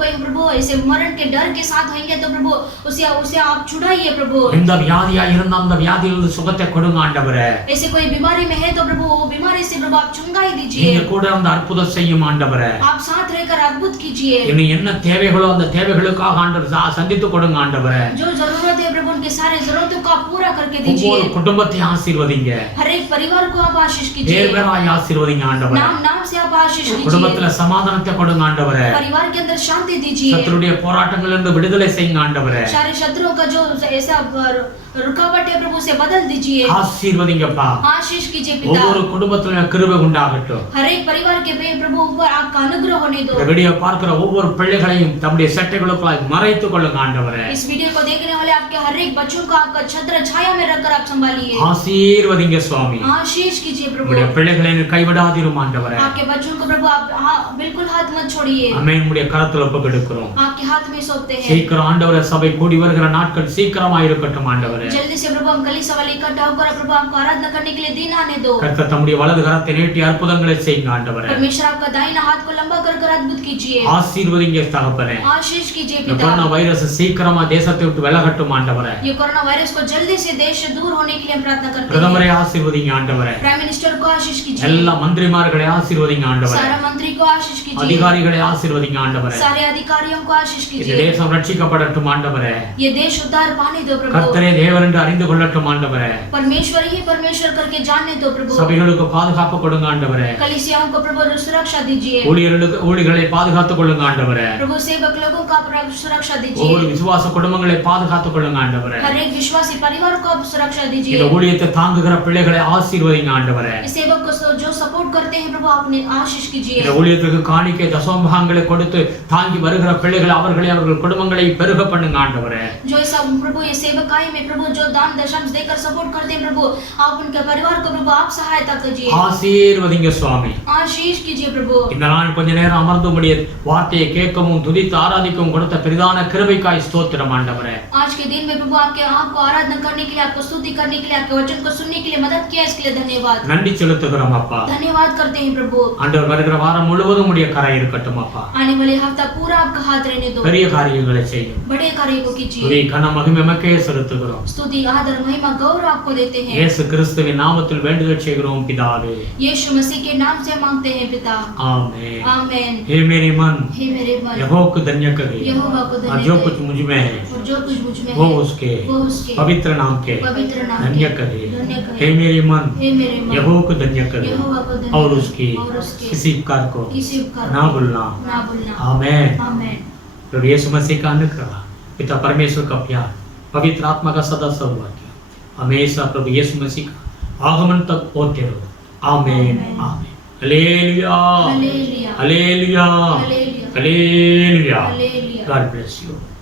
कोई प्रभु ऐसे मरण के डर के साथ होंगे तो प्रभु उसे आप छुड़ाइए प्रभु. எந்த வியாதியா இருந்தால் அந்த வியாதியிலிருந்து சுகத்தை கொடுங்க ஆண்டவரே. ऐसे कोई बीमारी में है तो प्रभु वो बीमारी से प्रभु आप चंगाई दीजिए. நீங்க கூட அந்த அற்புதம் செய்யும் ஆண்டவரே. आप साथ रहकर अद्भुत कीजिए. இன்னும் என்ன தேவைகளோ அந்த தேவைகளுக்காக ஆண்டவர் சந்தித்து கொடுங்க ஆண்டவரே. जो जरूरत है प्रभु उनके सारे जरूरतों को आप पूरा करके दीजिए. ஒவ்வொரு குடும்பத்தை ஆசீர்வதிங்க. हर एक परिवार को आप आशीष कीजिए. பேராய் ஆசீர்வதிங்க ஆண்டவரே. नाम से आप आशीष कीजिए. குடும்பத்துல சமாதானத்தை கொடுங்க ஆண்டவரே. परिवार के अंदर शांति दीजिए. சத்துருடைய போராட்டங்களிலிருந்து விடுதலை செய்யுங்க ஆண்டவரே. सारे शत्रुओं का जो ऐसा रुकावट है प्रभु से बदल दीजिए. ஆசீர்வதிங்கப்பா. आशीष कीजिए पिता. ஒவ்வொரு குடும்பத்திலும் கிருபை உண்டாகட்டும். हर एक परिवार के पे प्रभु ऊपर आपका अनुग्रह होने दो. இந்த வீடியோ பார்க்கிற ஒவ்வொரு பிள்ளைகளையும் தம்முடைய சட்டைகளுக்குள்ளாய் மறைத்துக் கொள்ளுங்க ஆண்டவரே. इस वीडियो को देखने वाले आपके हर एक बच्चों को आपका छत्र छाया में रखकर आप संभालिए. ஆசீர்வதிங்க சுவாமி. आशीष कीजिए प्रभु. உம்முடைய பிள்ளைகளை கைவிடாதிரும் ஆண்டவரே. आपके बच्चों को प्रभु आप बिल्कुल हाथ मत छोड़िए. ஆமென். உம்முடைய கரத்துல ஒப்புக்கொடுக்கிறோம். आपके हाथ में सौंपते हैं. சீக்கிரம் ஆண்டவரே சபை கூடி வருகிற நாட்கள் சீக்கிரமா இருக்கட்டும் ஆண்டவரே. जल्दी से प्रभु हम कलीसिया वाले इकट्ठा होकर प्रभु आपको आराधना करने के लिए दिन आने दो. கர்த்தர் தம்முடைய வலது கரத்தை நீட்டி அற்புதங்களை செய்யுங்க ஆண்டவரே. परमेश्वर आपका दाहिना हाथ को लंबा कर अद्भुत कीजिए. ஆசீர்வதிங்க தகப்பனே. आशीष कीजिए இந்த पिता. கொரோனா வைரஸ் சீக்கிரமா தேசத்தை விட்டு விலகட்டும் ஆண்டவரே. ये कोरोना वायरस को जल्दी से देश से दूर होने के लिए हम प्रार्थना करते हैं. பிரதமரை ஆசீர்வதிங்க ஆண்டவரே. प्राइम मिनिस्टर को आशीष कीजिए. எல்லா மந்திரிமார்களை ஆசீர்வதிங்க ஆண்டவரே. सारा मंत्री को आशीष कीजिए. அதிகாரிகளை ஆசீர்வதிங்க ஆண்டவரே. सारे अधिकारियों को आशीष இந்த कीजिए. தேசம் ரட்சிக்கப்படட்டும் ஆண்டவரே. ये देश उद्धार पाने दो प्रभु. கர்த்தரே தேவன் என்று அறிந்து கொள்ளட்டும் ஆண்டவரே. परमेश्वर ही परमेश्वर करके जानने दो प्रभु. சபைகளுக்கு பாதுகாப்பு கொடுங்க ஆண்டவரே. कलीसियाओं को प्रभु सुरक्षा दीजिए. ஊழியர்களை பாதுகாத்துக் கொள்ளுங்க ஆண்டவரே. प्रभु सेवक लोगों का सुरक्षा ஒவ்வொரு दीजिए. விசுவாச குடும்பங்களை பாதுகாத்துக் கொள்ளுங்க ஆண்டவரே. हर एक विश्वासी परिवार को आप सुरक्षा இந்த दीजिए. ஊழியத்தை தாங்குகிற பிள்ளைகளை ஆசீர்வதிங்க ஆண்டவரே. इस सेवक को जो सपोर्ट करते हैं प्रभु आपने आशीष कीजिए. இந்த ஊழியத்துக்கு காணிக்கை தசமபாகங்களை கொடுத்து தாங்கி வருகிற பிள்ளைகளை அவர்கள் குடும்பங்களை பெருக பண்ணுங்க ஆண்டவரே. जो सब प्रभु ये सेवकाई में प्रभु जो दान दशंश देकर सपोर्ट करते हैं प्रभु आप उनके परिवार को प्रभु आप सहायता कीजिए. ஆசீர்வதிங்க சுவாமி. आशीष कीजिए प्रभु. இந்த நாள் கொஞ்ச நேரம் அமர்ந்து உம்முடைய வார்த்தையை கேட்கவும் துதித்து ஆராதிக்கவும் கொடுத்த பெரிதான கிருபைக்காய் ஸ்தோத்திரம் ஆண்டவரே. आज के दिन में प्रभु आपको आराधना करने के लिए, आपको स्तुति करने के लिए, आपके वचन को सुनने के लिए मदद किया, इसके लिए धन्यवाद। நன்றி செலுத்துகிறோம் அப்பா. धन्यवाद करते हैं प्रभु। ஆண்டவர் வருகிற வாரம் முழுவதும் உடைய கரை இருக்கட்டும் அப்பா. आने वाले हफ्ता पूरा आपका हाथ रहने दो। பெரிய காரியங்களை செய்யும். बड़े कार्य को कीजिए। துதி கன மகிமை உமக்கே செலுத்துகிறோம். स्तुति आदर महिमा गौरव आपको देते हैं। இயேசு கிறிஸ்துவின் நாமத்தில் வேண்டுதல் செய்கிறோம் பிதாவே. यीशु मसीह के नाम से मांगते हैं पिता। आमीन। आमीन। हे मेरे मन, हे मेरे मन, यहोवा को धन्य करे, यहोवा को धन्य और जो करे, कुछ मुझ में है और जो कुछ मुझ में वो है उसके वो उसके पवित्र नाम के पवित्र नाम धन्य के करे। धन्य करे। हे मेरे मन, हे मेरे मन, यहोवा को धन्य करे, यहोवा को धन्य और करे, उसकी और उसके किसी उपकार को किसी उपकार ना को भूलना। ना भूलना। आमीन। आमीन। प्रभु यीशु मसीह का अनुग्रह, पिता परमेश्वर का प्यार, पवित्र आत्मा का सदा सौभाग्य हमेशा प्रभु यीशु मसीह का आगमन तक होते रहो। आमीन। आमीन। हालेलुया, हालेलुया, हालेलुया, हालेलुया, हालेलुया। हालेलुया। God bless you.